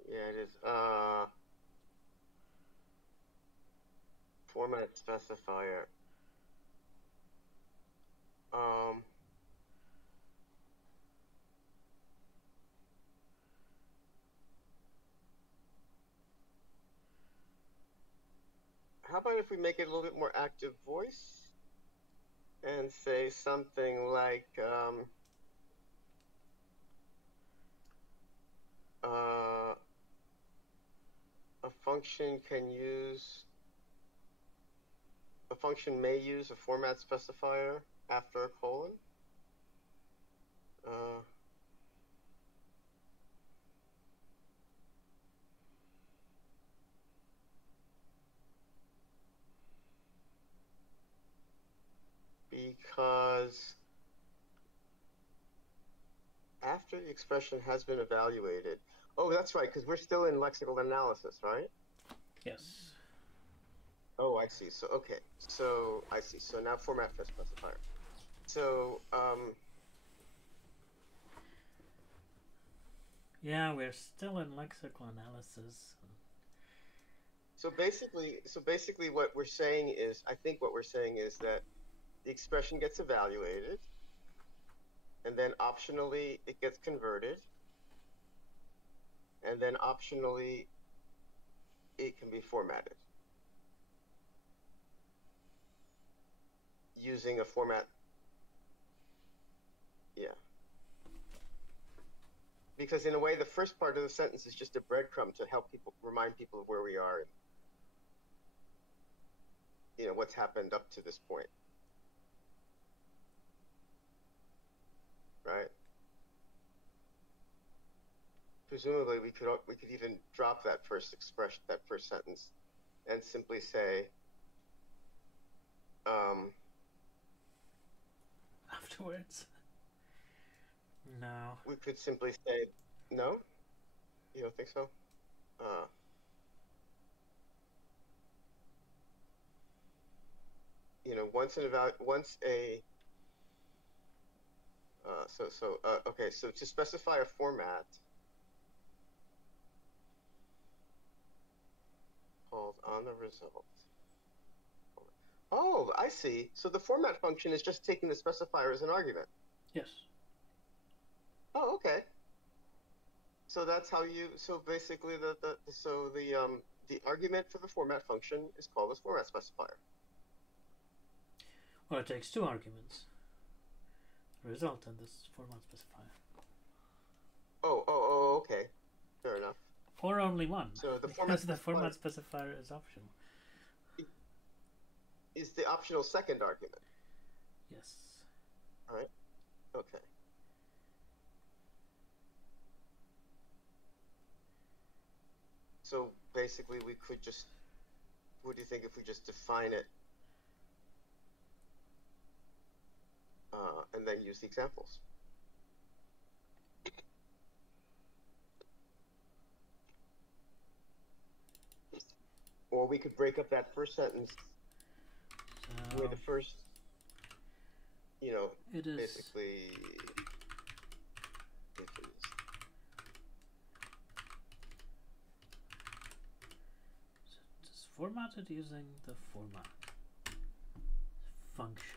Yeah, it is. Format specifier. How about if we make it a little bit more active voice and say something like a function may use a format specifier after a colon. Because after the expression has been evaluated, oh, that's right, because we're still in lexical analysis, right? Yes. Oh, I see. So, okay. So, I see. So now format for specifier. So, yeah, we're still in lexical analysis. So basically what we're saying is, I think what we're saying is that the expression gets evaluated, and then optionally it gets converted, and then optionally it can be formatted using a format. Yeah. Because in a way, the first part of the sentence is just a breadcrumb to help people, remind people of where we are and, what's happened up to this point. Right? Presumably we could even drop that first expression, that first sentence, and simply say afterwards. No. We could simply say no. You don't think so? Uh, once a okay. So to specify a format called on the result. Oh, I see. So the format function is just taking the specifier as an argument. Yes. Oh, okay. So that's how you. So basically, the argument for the format function is called as format specifier. Well, it takes two arguments. The result and this format specifier. Okay. Fair enough. Or only one. So the because the format specifier is optional. Is the optional second argument. Yes. All right. Okay. So basically, we could just. What do you think if we just define it and then use the examples? Or we could break up that first sentence where the first, it is basically, it's formatted using the format function.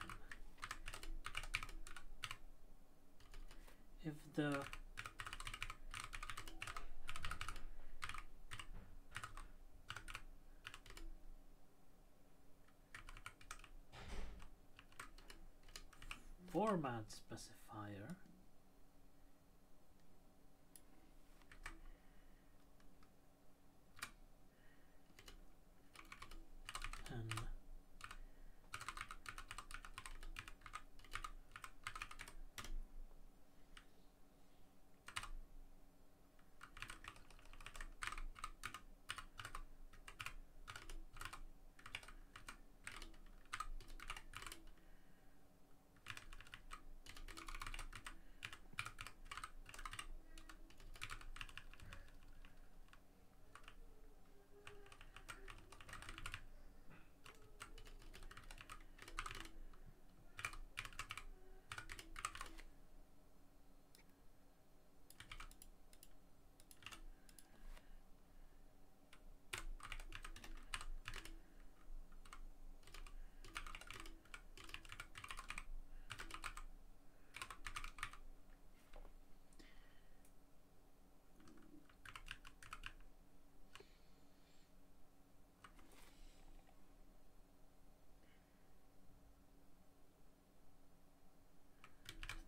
If the format specifier and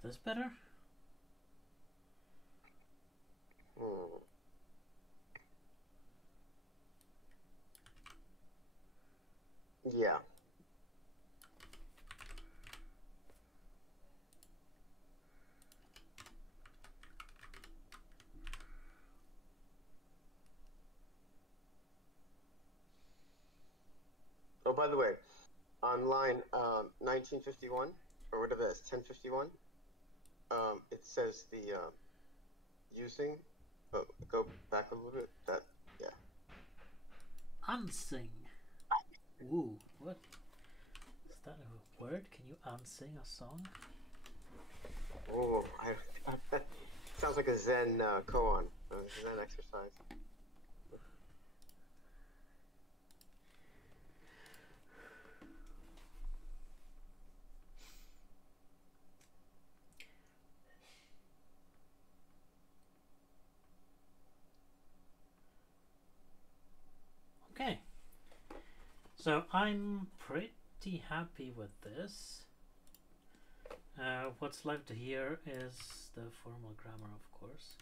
is this better? Yeah. Oh, by the way, on line 1951, or whatever that is, 1051, it says the using, but go back a little bit. Yeah. Unsing. Ooh, what? Is that a word? Can you unsing a song? Oh, sounds like a Zen koan, a Zen exercise. Okay. So I'm pretty happy with this. What's left here is the formal grammar, of course.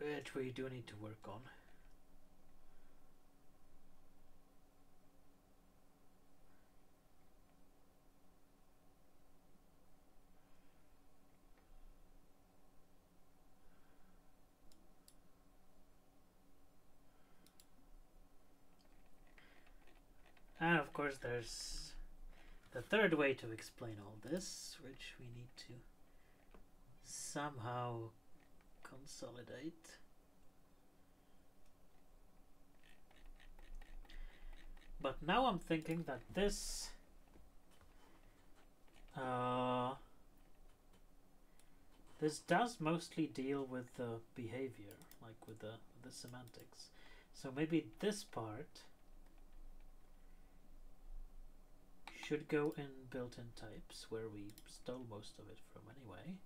Which we do need to work on. And of course there's the third way to explain all this, which we need to somehow consolidate. But now I'm thinking that this this does mostly deal with the behavior, like with the semantics. So maybe this part should go in built-in types, where we stole most of it from anyway.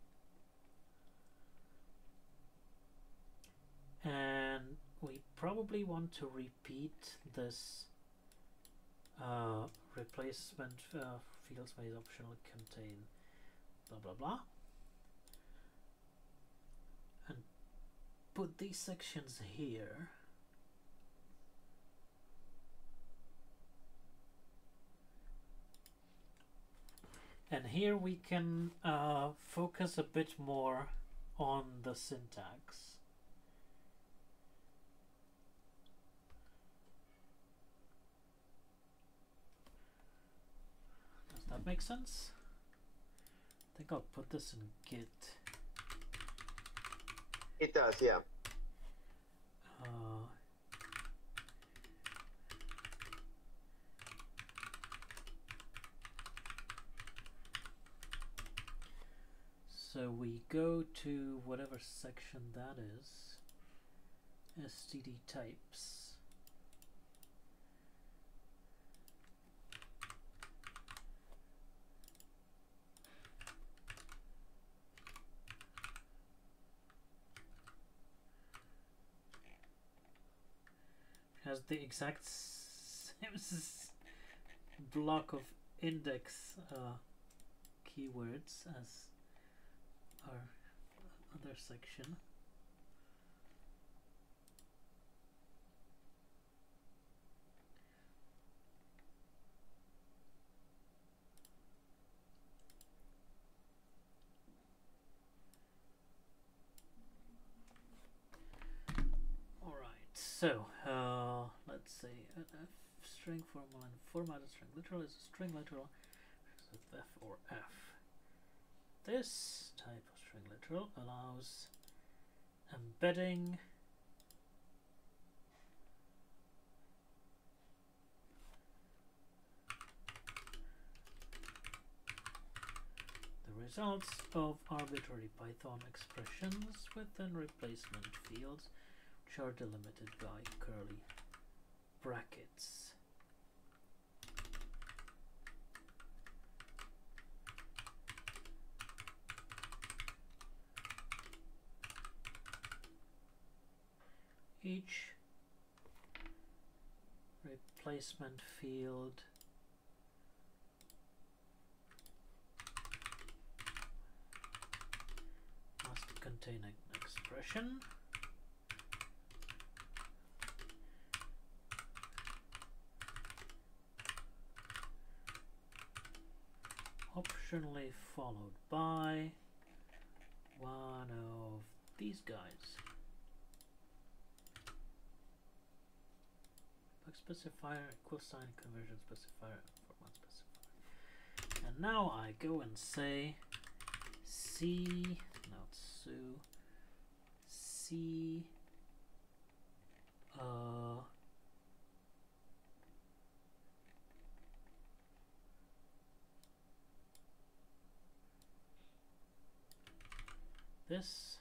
And we probably want to repeat this replacement fields may optionally contain blah blah blah, and put these sections here. And here we can focus a bit more on the syntax. Does that make sense? I think I'll put this in Git. It does, yeah. So we go to whatever section that is, std types. Has the exact same block of index keywords as our other section. So let's say an f string formula and formatted string literal is a string literal with f or f. This type of string literal allows embedding the results of arbitrary Python expressions within replacement fields, which are delimited by curly brackets. Each replacement field must contain an expression optionally followed by one of these guys. Specifier, equal sign, conversion specifier, format specifier. And now I go and say C, not Sue, C this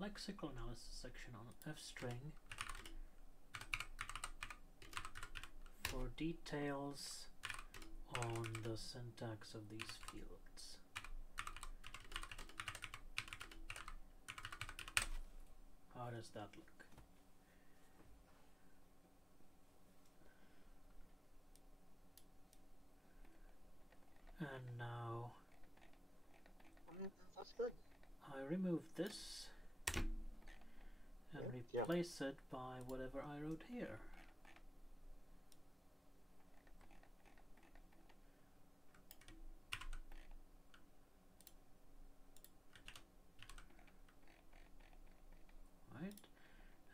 lexical analysis section on an F string for details on the syntax of these fields. How does that look? And now That's good. I remove this. and Yeah. replace it by whatever I wrote here. Right,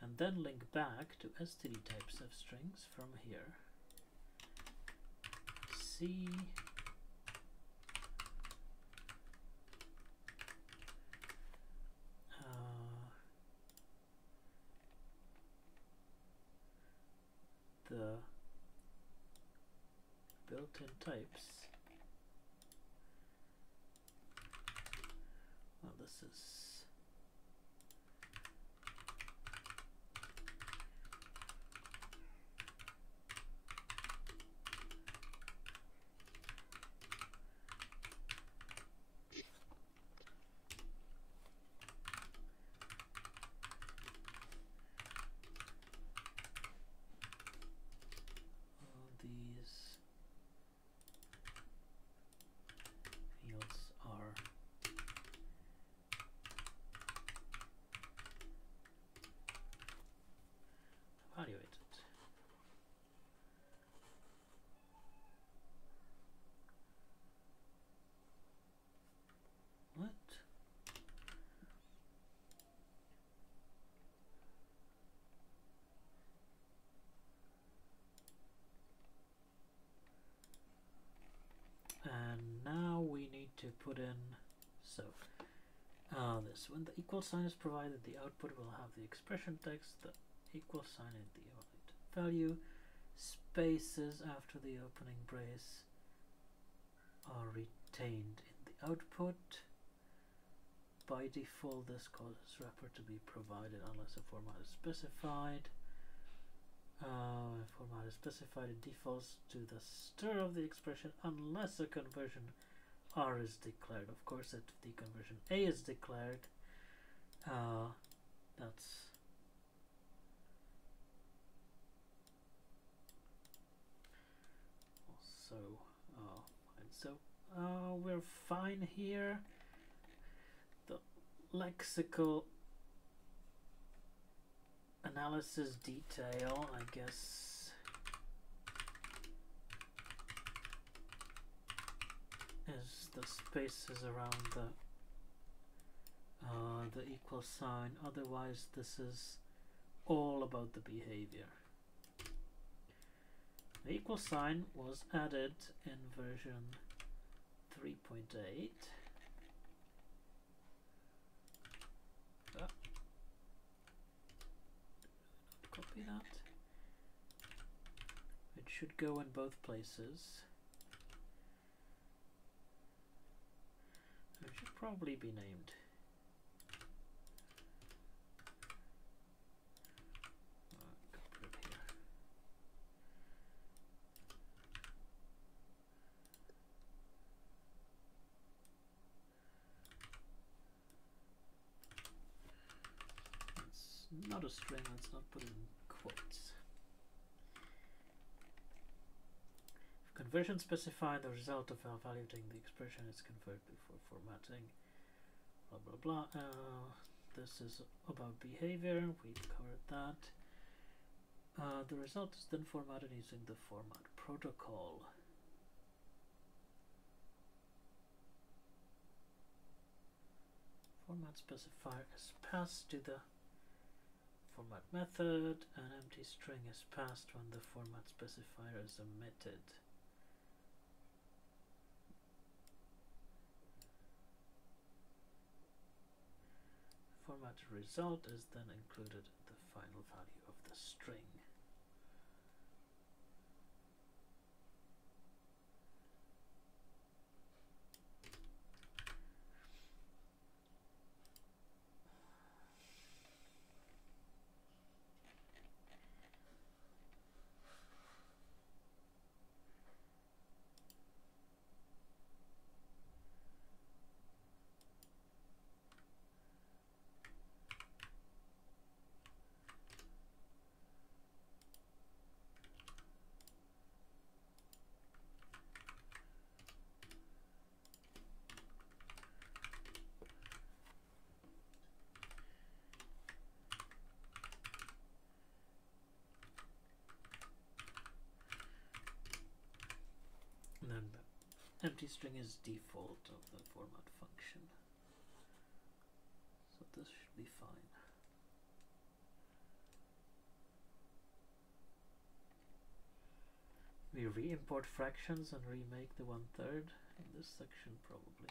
and then link back to std types of strings from here. C the built-in types. Well, this is these fields are evaluated. What? And now we need to put in, so this, when the equal sign is provided, the output will have the expression text, the equal sign and the value. Spaces after the opening brace are retained in the output. By default, this causes wrapper to be provided unless a format is specified. Format is specified, it defaults to the stir of the expression unless a conversion R is declared. Of course, if the conversion A is declared, that's also fine. So we're fine here. The lexical analysis detail, I guess, is the spaces around the equal sign. Otherwise, this is all about the behavior. The equal sign was added in version 3.8. Copy that. It should go in both places. It should probably be named. Put it here. It's not a string, let's not put it in quotes. If conversion specified, the result of evaluating the expression is converted before formatting. Blah blah blah. This is about behavior, we've covered that. The result is then formatted using the format protocol. Format specifier is passed to the format method. An empty string is passed when the format specifier is omitted. Format result is then included in the final value of the string. empty string is default of the format function. So this should be fine. We re-import fractions and remake the 1/3 in this section probably.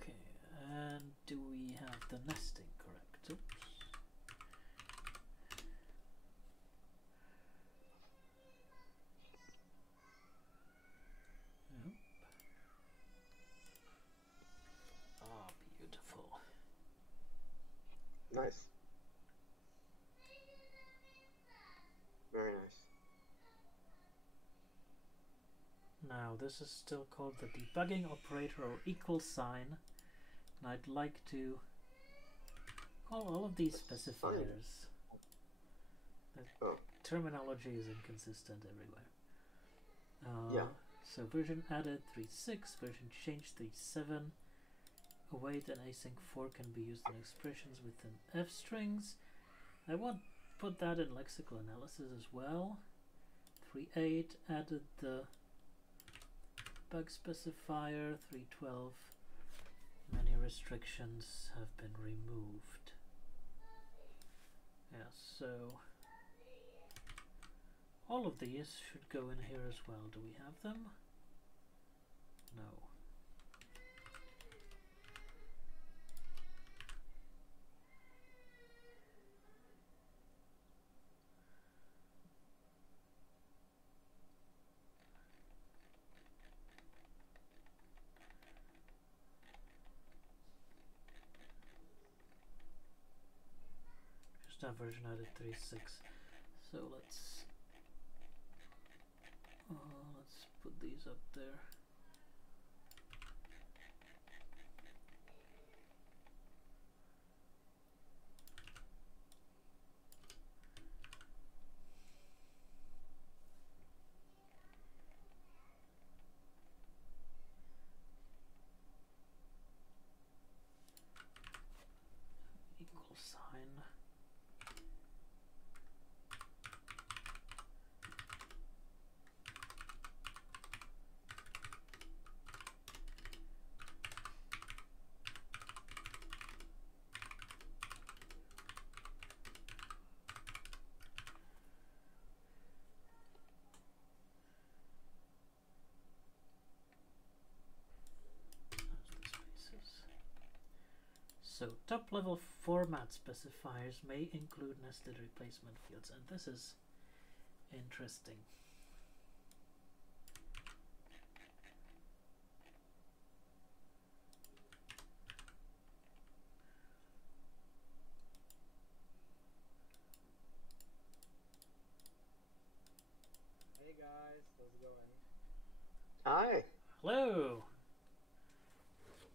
Okay, and do we have the nesting correct? Oops. Yep. Ah, beautiful. Nice. Very nice. Now this is still called the debugging operator or equal sign, and I'd like to call all of these specifiers. The terminology is inconsistent everywhere. Yeah. So version added 3.6, version changed 3.7. Await and async 4 can be used in expressions within f strings. I won't put that in lexical analysis as well. 3.8 added the bug specifier. 3.12 many restrictions have been removed. Yeah, so all of these should go in here as well. Do we have them? No. Just have version added 3.6. So let's put these up there. Equal sign. So top level format specifiers may include nested replacement fields, and this is interesting. Hey guys, how's it going? Hi. Hello!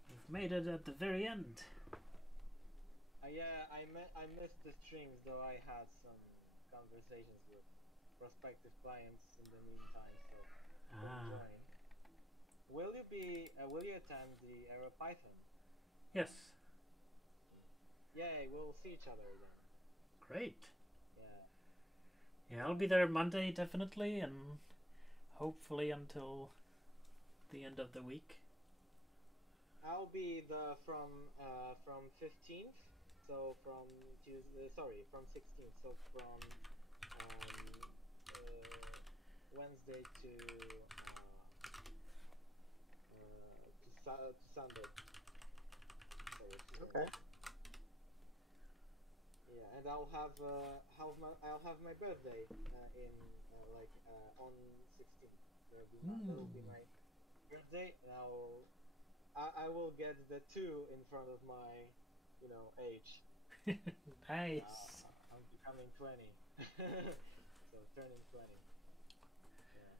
You've made it at the very end. Yeah, I missed the streams, though I had some conversations with prospective clients in the meantime, so couldn't join. Will you attend the AeroPython? Yes. Yay, we'll see each other again. Great. Yeah. Yeah, I'll be there Monday definitely, and hopefully until the end of the week. I'll be from 15th, so from Tuesday. Sorry, from 16th. So from Wednesday to Sunday. Okay. Yeah, and I'll have my birthday on 16th. That'll be my birthday. Now I will get the 2 in front of my age. Nice. I'm becoming 20. So turning 20. Yeah.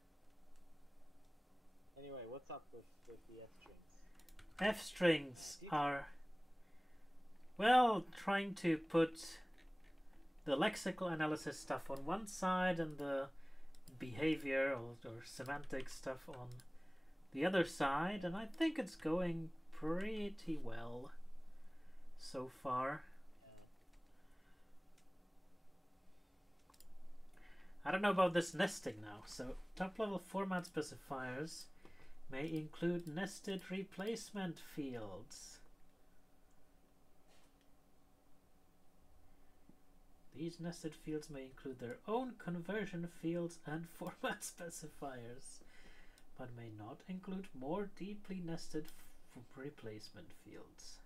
Anyway, what's up with the F strings? F strings are, well, trying to put the lexical analysis stuff on one side and the behavior or semantic stuff on the other side, and I think it's going pretty well so far. I don't know about this nesting now. So top level format specifiers may include nested replacement fields. These nested fields may include their own conversion fields and format specifiers, but may not include more deeply nested replacement fields.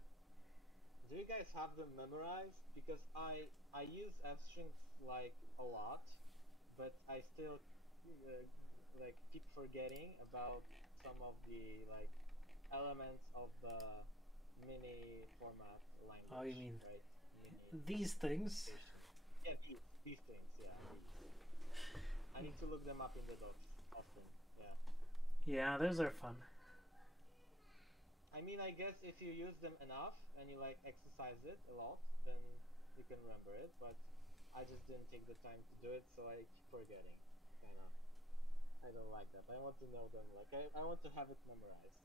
Do you guys have them memorized? Because I use f-strings like a lot, but I still like keep forgetting about some of the like elements of the mini format language. Oh, you mean right? these things? Yeah, these things. Yeah, I need to look them up in the docs often. Yeah. Yeah, those are fun. I mean, I guess if you use them enough and you like exercise it a lot, then you can remember it. But I just didn't take the time to do it, so I keep forgetting. Kinda. I don't like that. I want to know them. Like I want to have it memorized.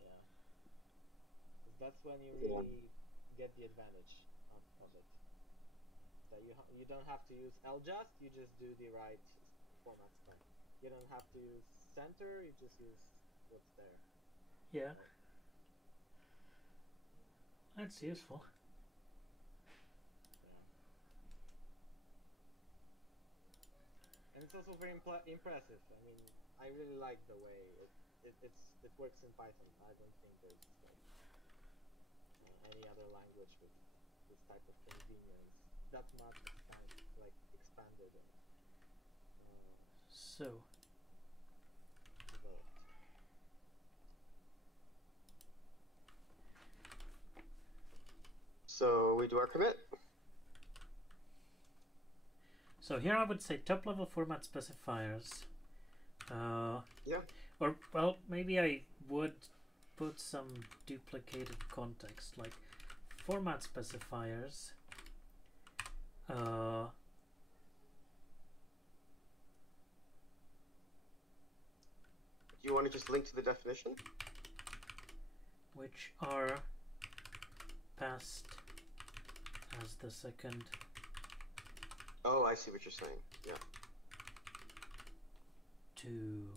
Yeah. 'Cause that's when you really get the advantage of it. That you don't have to use ljust. You just do the right format stuff. You don't have to use center. You just use what's there. Yeah. That's useful. And it's also very impressive. I mean, I really like the way it works in Python. I don't think there's like any other language with this type of convenience that much expanded and So developed. So we do our commit. So here I would say top level format specifiers. Yeah. Or, well, maybe I would put some duplicated context, like format specifiers. Do you want to just link to the definition? Which are passed as the second. Oh, I see what you're saying. Yeah. To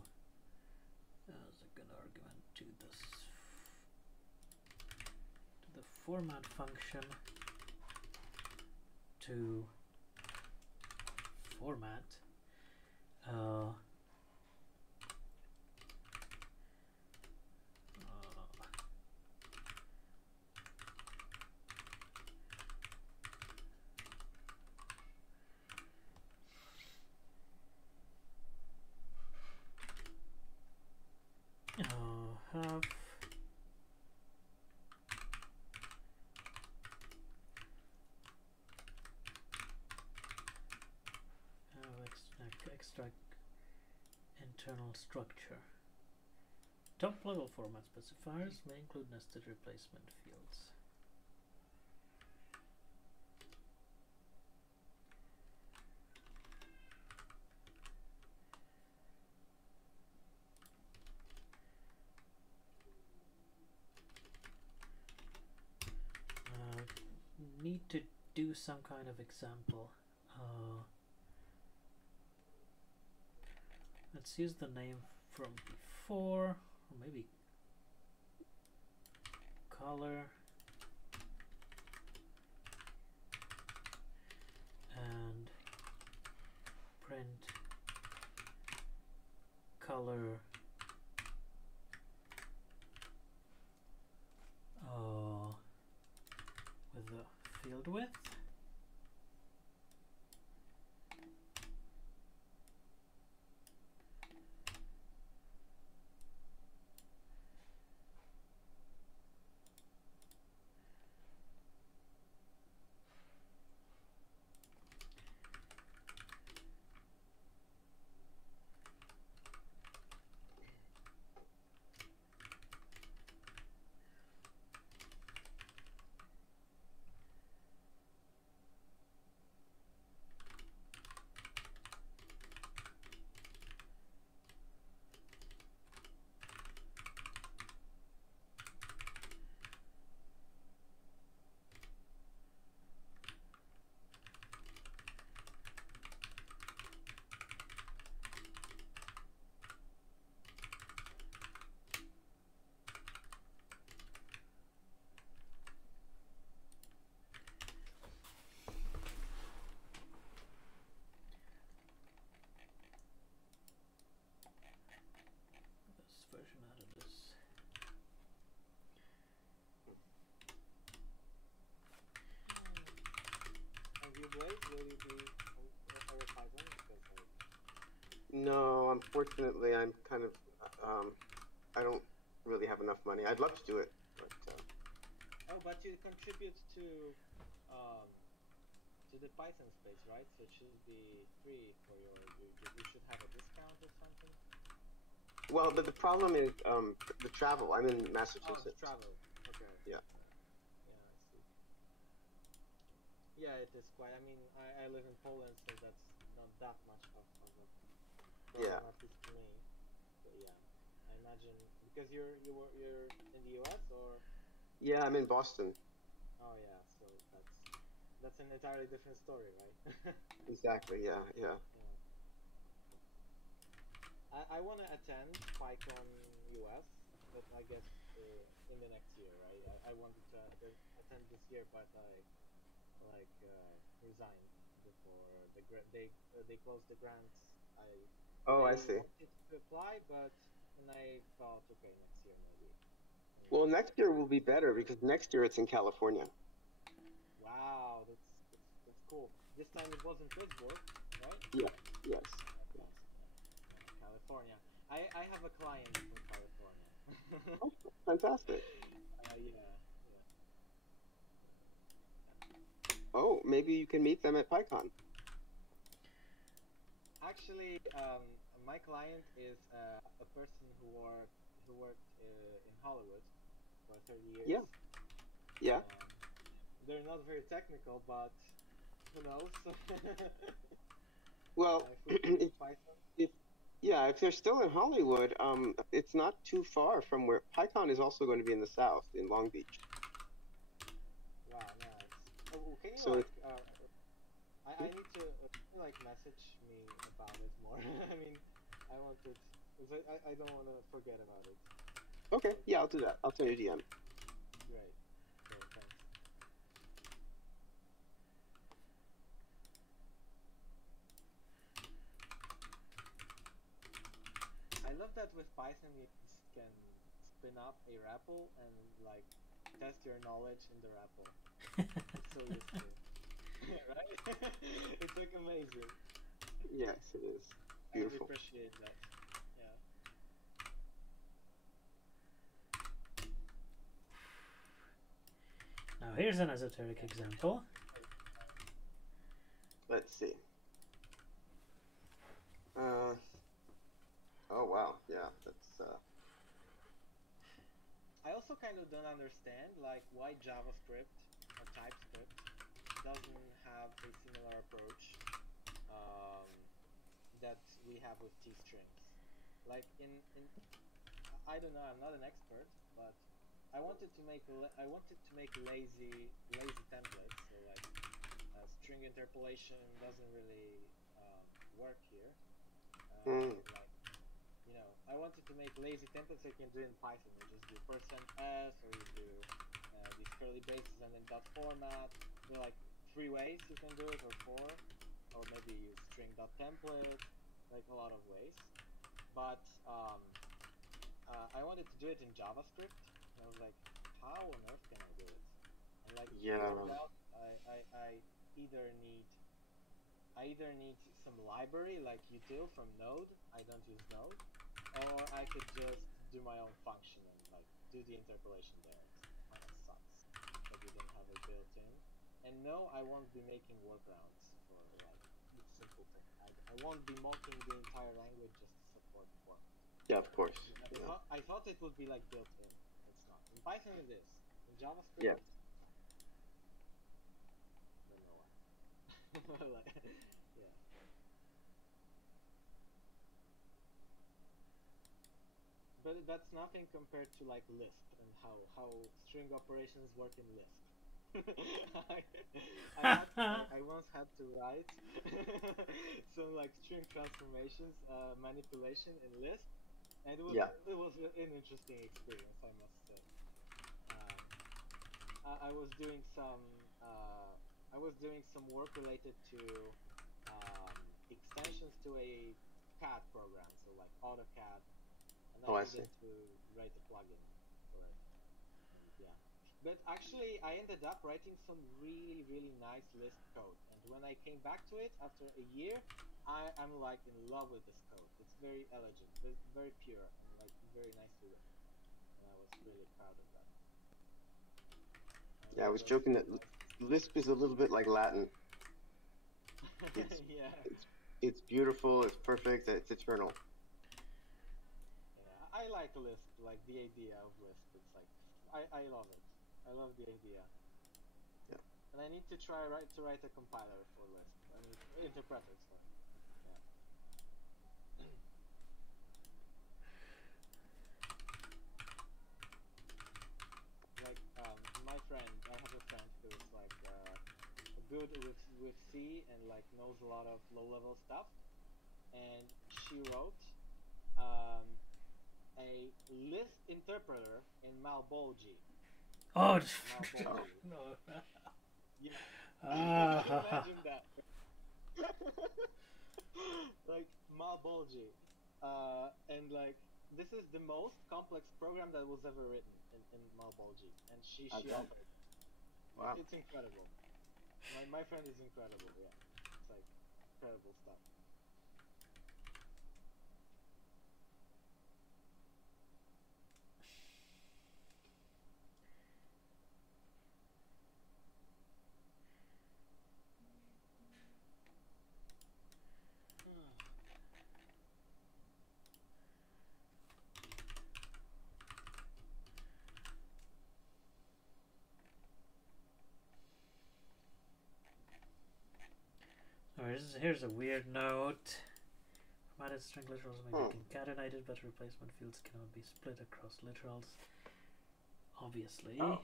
second argument to this to the format function to format have extract internal structure. Top level format specifiers may include nested replacement fields. Need to do some kind of example. Let's use the name from before, or maybe color and print color with the field width. wait? Will you be over Python? Because No, unfortunately, I'm kind of I don't really have enough money. I'd love to do it, but oh, but you contribute um to the Python space, right? So it should be free for you should have a discount or something. well, but the problem is the travel. I'm in Oh, the Massachusetts. travel. Okay, okay. Yeah. Yeah, I see. Yeah, it is quite. I mean, I live in Poland, so that's not that much of a Yeah. problem, at least for me. But yeah, I imagine because you're in the US or Yeah, I'm in Boston. oh yeah, so that's an entirely different story, right? Exactly. Yeah. Yeah. Yeah. I want to attend PyCon US, but I guess in the next year, right? I wanted to attend this year, but I resigned before they closed the grants. I Oh, I I see. wanted to apply, but and I thought, okay, next year maybe. Well, Maybe. next year will be better because next year it's in California. Wow, that's cool. This time it was in Pittsburgh, right? Yeah. Yes. Yes, California. I have a client from California. Oh, fantastic. Yeah, yeah. Oh, maybe you can meet them at PyCon. Actually, my client is a person who worked in Hollywood for 30 years. Yeah. Yeah. They're not very technical, but who knows? Well, If we can use Python. if yeah, if they're still in Hollywood, it's not too far from where PyCon is also going to be in the South, in Long Beach. Wow, nice. Oh, can you So it's I need to like message me about it more. I mean, I wanted. I don't want to forget about it. okay. So, Yeah, I'll do that. I'll send you a DM. great. Great, thanks. I love that with Python you can spin up a REPL and like test your knowledge in the REPL. It's so useful, right? It's like amazing. Yes, it is. I really Beautiful. appreciate that. Yeah. Now here's an esoteric example. Let's see. Oh wow, yeah, that's I also kind of don't understand like why JavaScript or TypeScript doesn't have a similar approach um, that we have with T strings. Like in I don't know, I'm not an expert, but I wanted to make lazy templates. So like string interpolation doesn't really work here. mm, Like I wanted to make lazy templates I can do in Python. You just do %s or you do these curly braces and then dot format. There are like 3 ways you can do it, or 4, or maybe use string dot template, like a lot of ways. But I wanted to do it in JavaScript, and I was like, how on earth can I do it? And like it yeah. turned out, I either need some library like util from Node. I don't use Node, or I could just do my own function and like do the interpolation there. It kind of sucks that we don't have it built in. And no, I won't be making workarounds for like simple things. I won't be mocking the entire language just to support form. Yeah, of course. Yeah. I thought it would be like built in. It's not. In Python it is. In JavaScript, Yeah. don't know why. Like, yeah. But that's nothing compared to like Lisp and how string operations work in Lisp. I once had to write some like string transformations manipulation in Lisp, and Yeah. it was an interesting experience, I must say. Um, I was doing some work related to extensions to a CAD program, so like AutoCAD, and I Oh, I see. needed to write a plugin for it. And yeah, But actually, I ended up writing some really, really nice Lisp code. And when I came back to it after a year, I'm like in love with this code. It's very elegant, very pure, and like very nice to read. And I was really proud of that. Yeah, I was joking that Lisp is a little bit like Latin. It's, Yeah. it's beautiful, it's perfect, it's eternal. Yeah, I like Lisp, like the idea of Lisp. It's like I love it. I love the idea. Yeah. And I need to try to write a compiler for Lisp. I mean, interpreter, sorry. Yeah. Like my friend, I have a friend who's like good with C and like knows a lot of low-level stuff, and she wrote a Lisp interpreter in Malbolgi. Oh, Malbolgi. no. Yeah. Ah. Imagine that. Like Malbolgi. And like this is the most complex program that was ever written in Malbolgi. And she offered. Wow. It's incredible. My friend is incredible, yeah. It's like incredible stuff. Here's a weird note. Formatted string literals may be concatenated, but replacement fields cannot be split across literals. Obviously. Oh,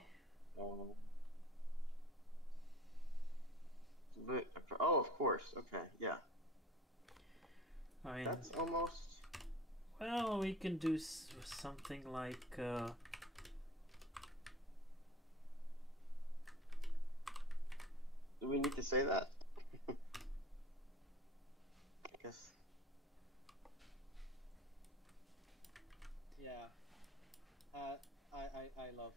of course. Okay, yeah. I mean, that's almost. Well, we can do something like. Do we need to say that? I guess. Yeah. I love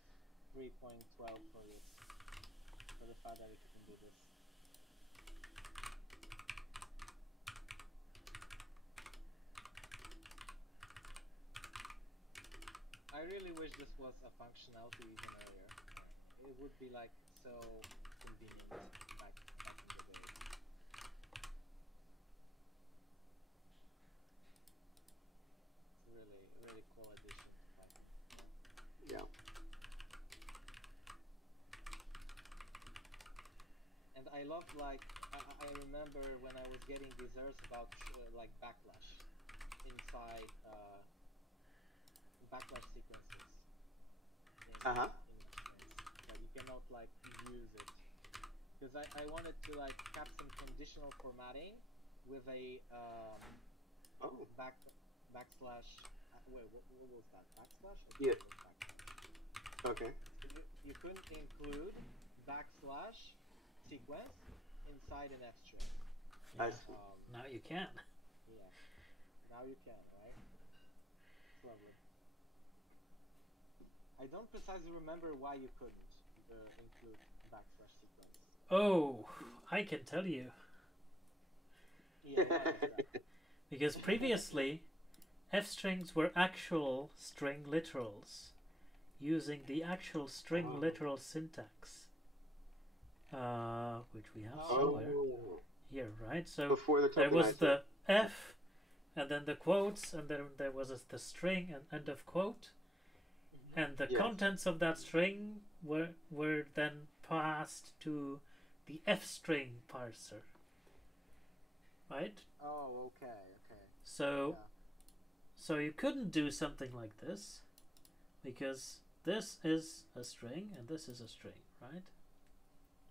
3.12 for this. For the fact that we can do this. I really wish this was a functionality even earlier. It would be like so convenient back in the day. It's really cool addition. Yeah. And I love like I remember when I was getting these errors about like backlash inside backlash sequences. Uh-huh. Like you cannot like use it because I wanted to like have some conditional formatting with a backslash. Wait, what was that? Backslash? Yeah. Okay. You couldn't include backslash sequence inside an F string. Yeah. Now you can. Yeah. Now you can, right? It's lovely. I don't precisely remember why you couldn't include backslash sequence. Oh, I can tell you. Yeah, why is that? Because previously, F strings were actual string literals, using the actual string literal syntax, which we have somewhere here, right? So before the there was the F, and then the quotes, and then there was the string and end of quote, and the contents of that string were then passed to the F string parser, right? Oh, okay. So you couldn't do something like this, because this is a string and this is a string, right?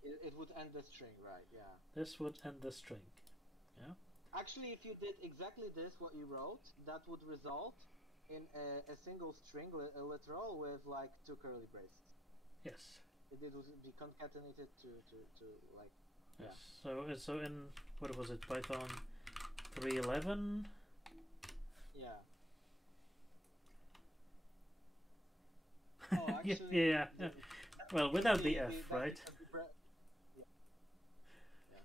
It would end the string, right? Yeah. This would end the string. Yeah. Actually, if you did exactly this, what you wrote, that would result in a single string, a literal with like 2 curly braces. Yes. It would be concatenated to like. Yes. Yeah. So in what was it, Python 3.11? Yeah. Oh, actually, yeah. Well, without the F, that right? is yeah. Yeah.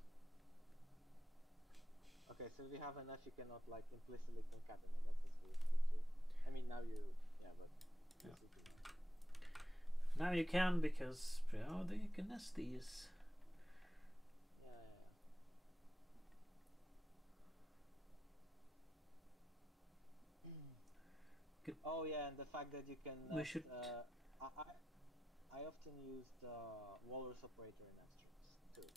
Okay, so if you have an F, you cannot like implicitly concatenate. That's just really stupid. I mean, now you, yeah, but Yeah. implicitly no. Now you can because you can nest these. Yeah. Good. Oh yeah, and the fact that you can We nest, should. I often use the walrus operator in F strings too.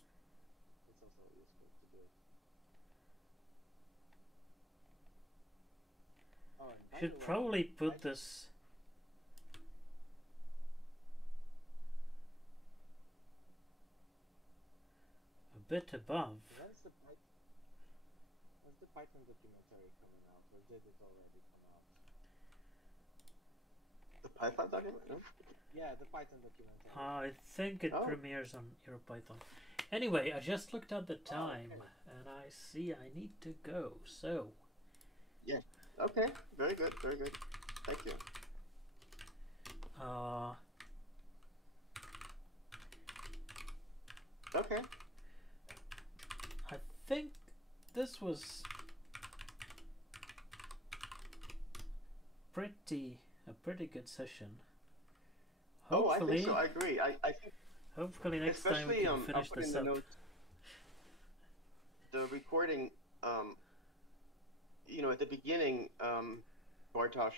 It's also useful to do it. Oh, and by Should the way, probably put Python, this a bit above. when's the Python documentary coming out, or did it already come out? The Python document? No? Yeah, the Python documentary. I think it premieres on EuroPython. Anyway, I just looked at the time and I see I need to go. So. Yeah. Okay. Very good. Very good. Thank you. Okay. I think this was a pretty good session. Hopefully, I think so. I agree. I think hopefully next time we can finish this up. The recording, at the beginning, Bartosz,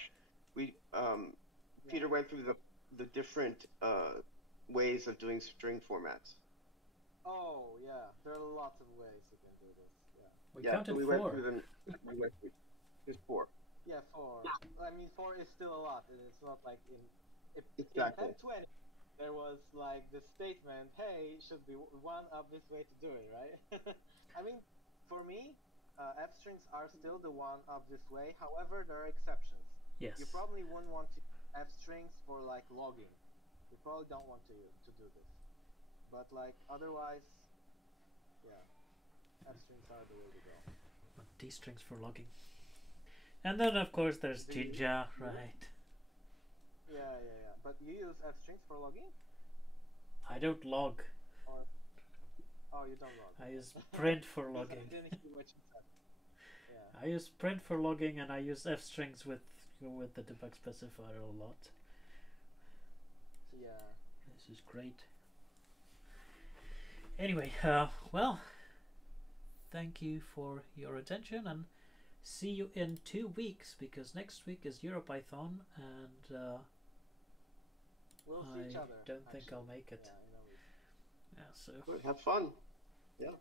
Peter went through the different ways of doing string formats. Oh yeah, there are lots of ways you can do this. Yeah. We counted 4. Went through them. There's 4. Yeah, 4. I mean, 4 is still a lot, and it's not like exactly. In F20 there was like the statement, "Hey, should be one obvious way to do it," right? I mean, for me, F strings are still the one obvious way. However, there are exceptions. Yes. You probably wouldn't want to F strings for like logging. You probably don't want to do this. But like otherwise, yeah, F strings are the way to go. D strings for logging. And then of course there's Jinja, right? Yeah. But you use F strings for logging? I don't log. Oh, you don't log. I use print for logging. I didn't hear what you said. Yeah. I use print for logging, and I use F strings with the debug specifier a lot. Yeah. This is great. Anyway, well, thank you for your attention, and see you in 2 weeks, because next week is EuroPython, and we'll see each other. I don't think I'll make it. Yeah, I know. Yeah, so Good. Have fun. Yeah.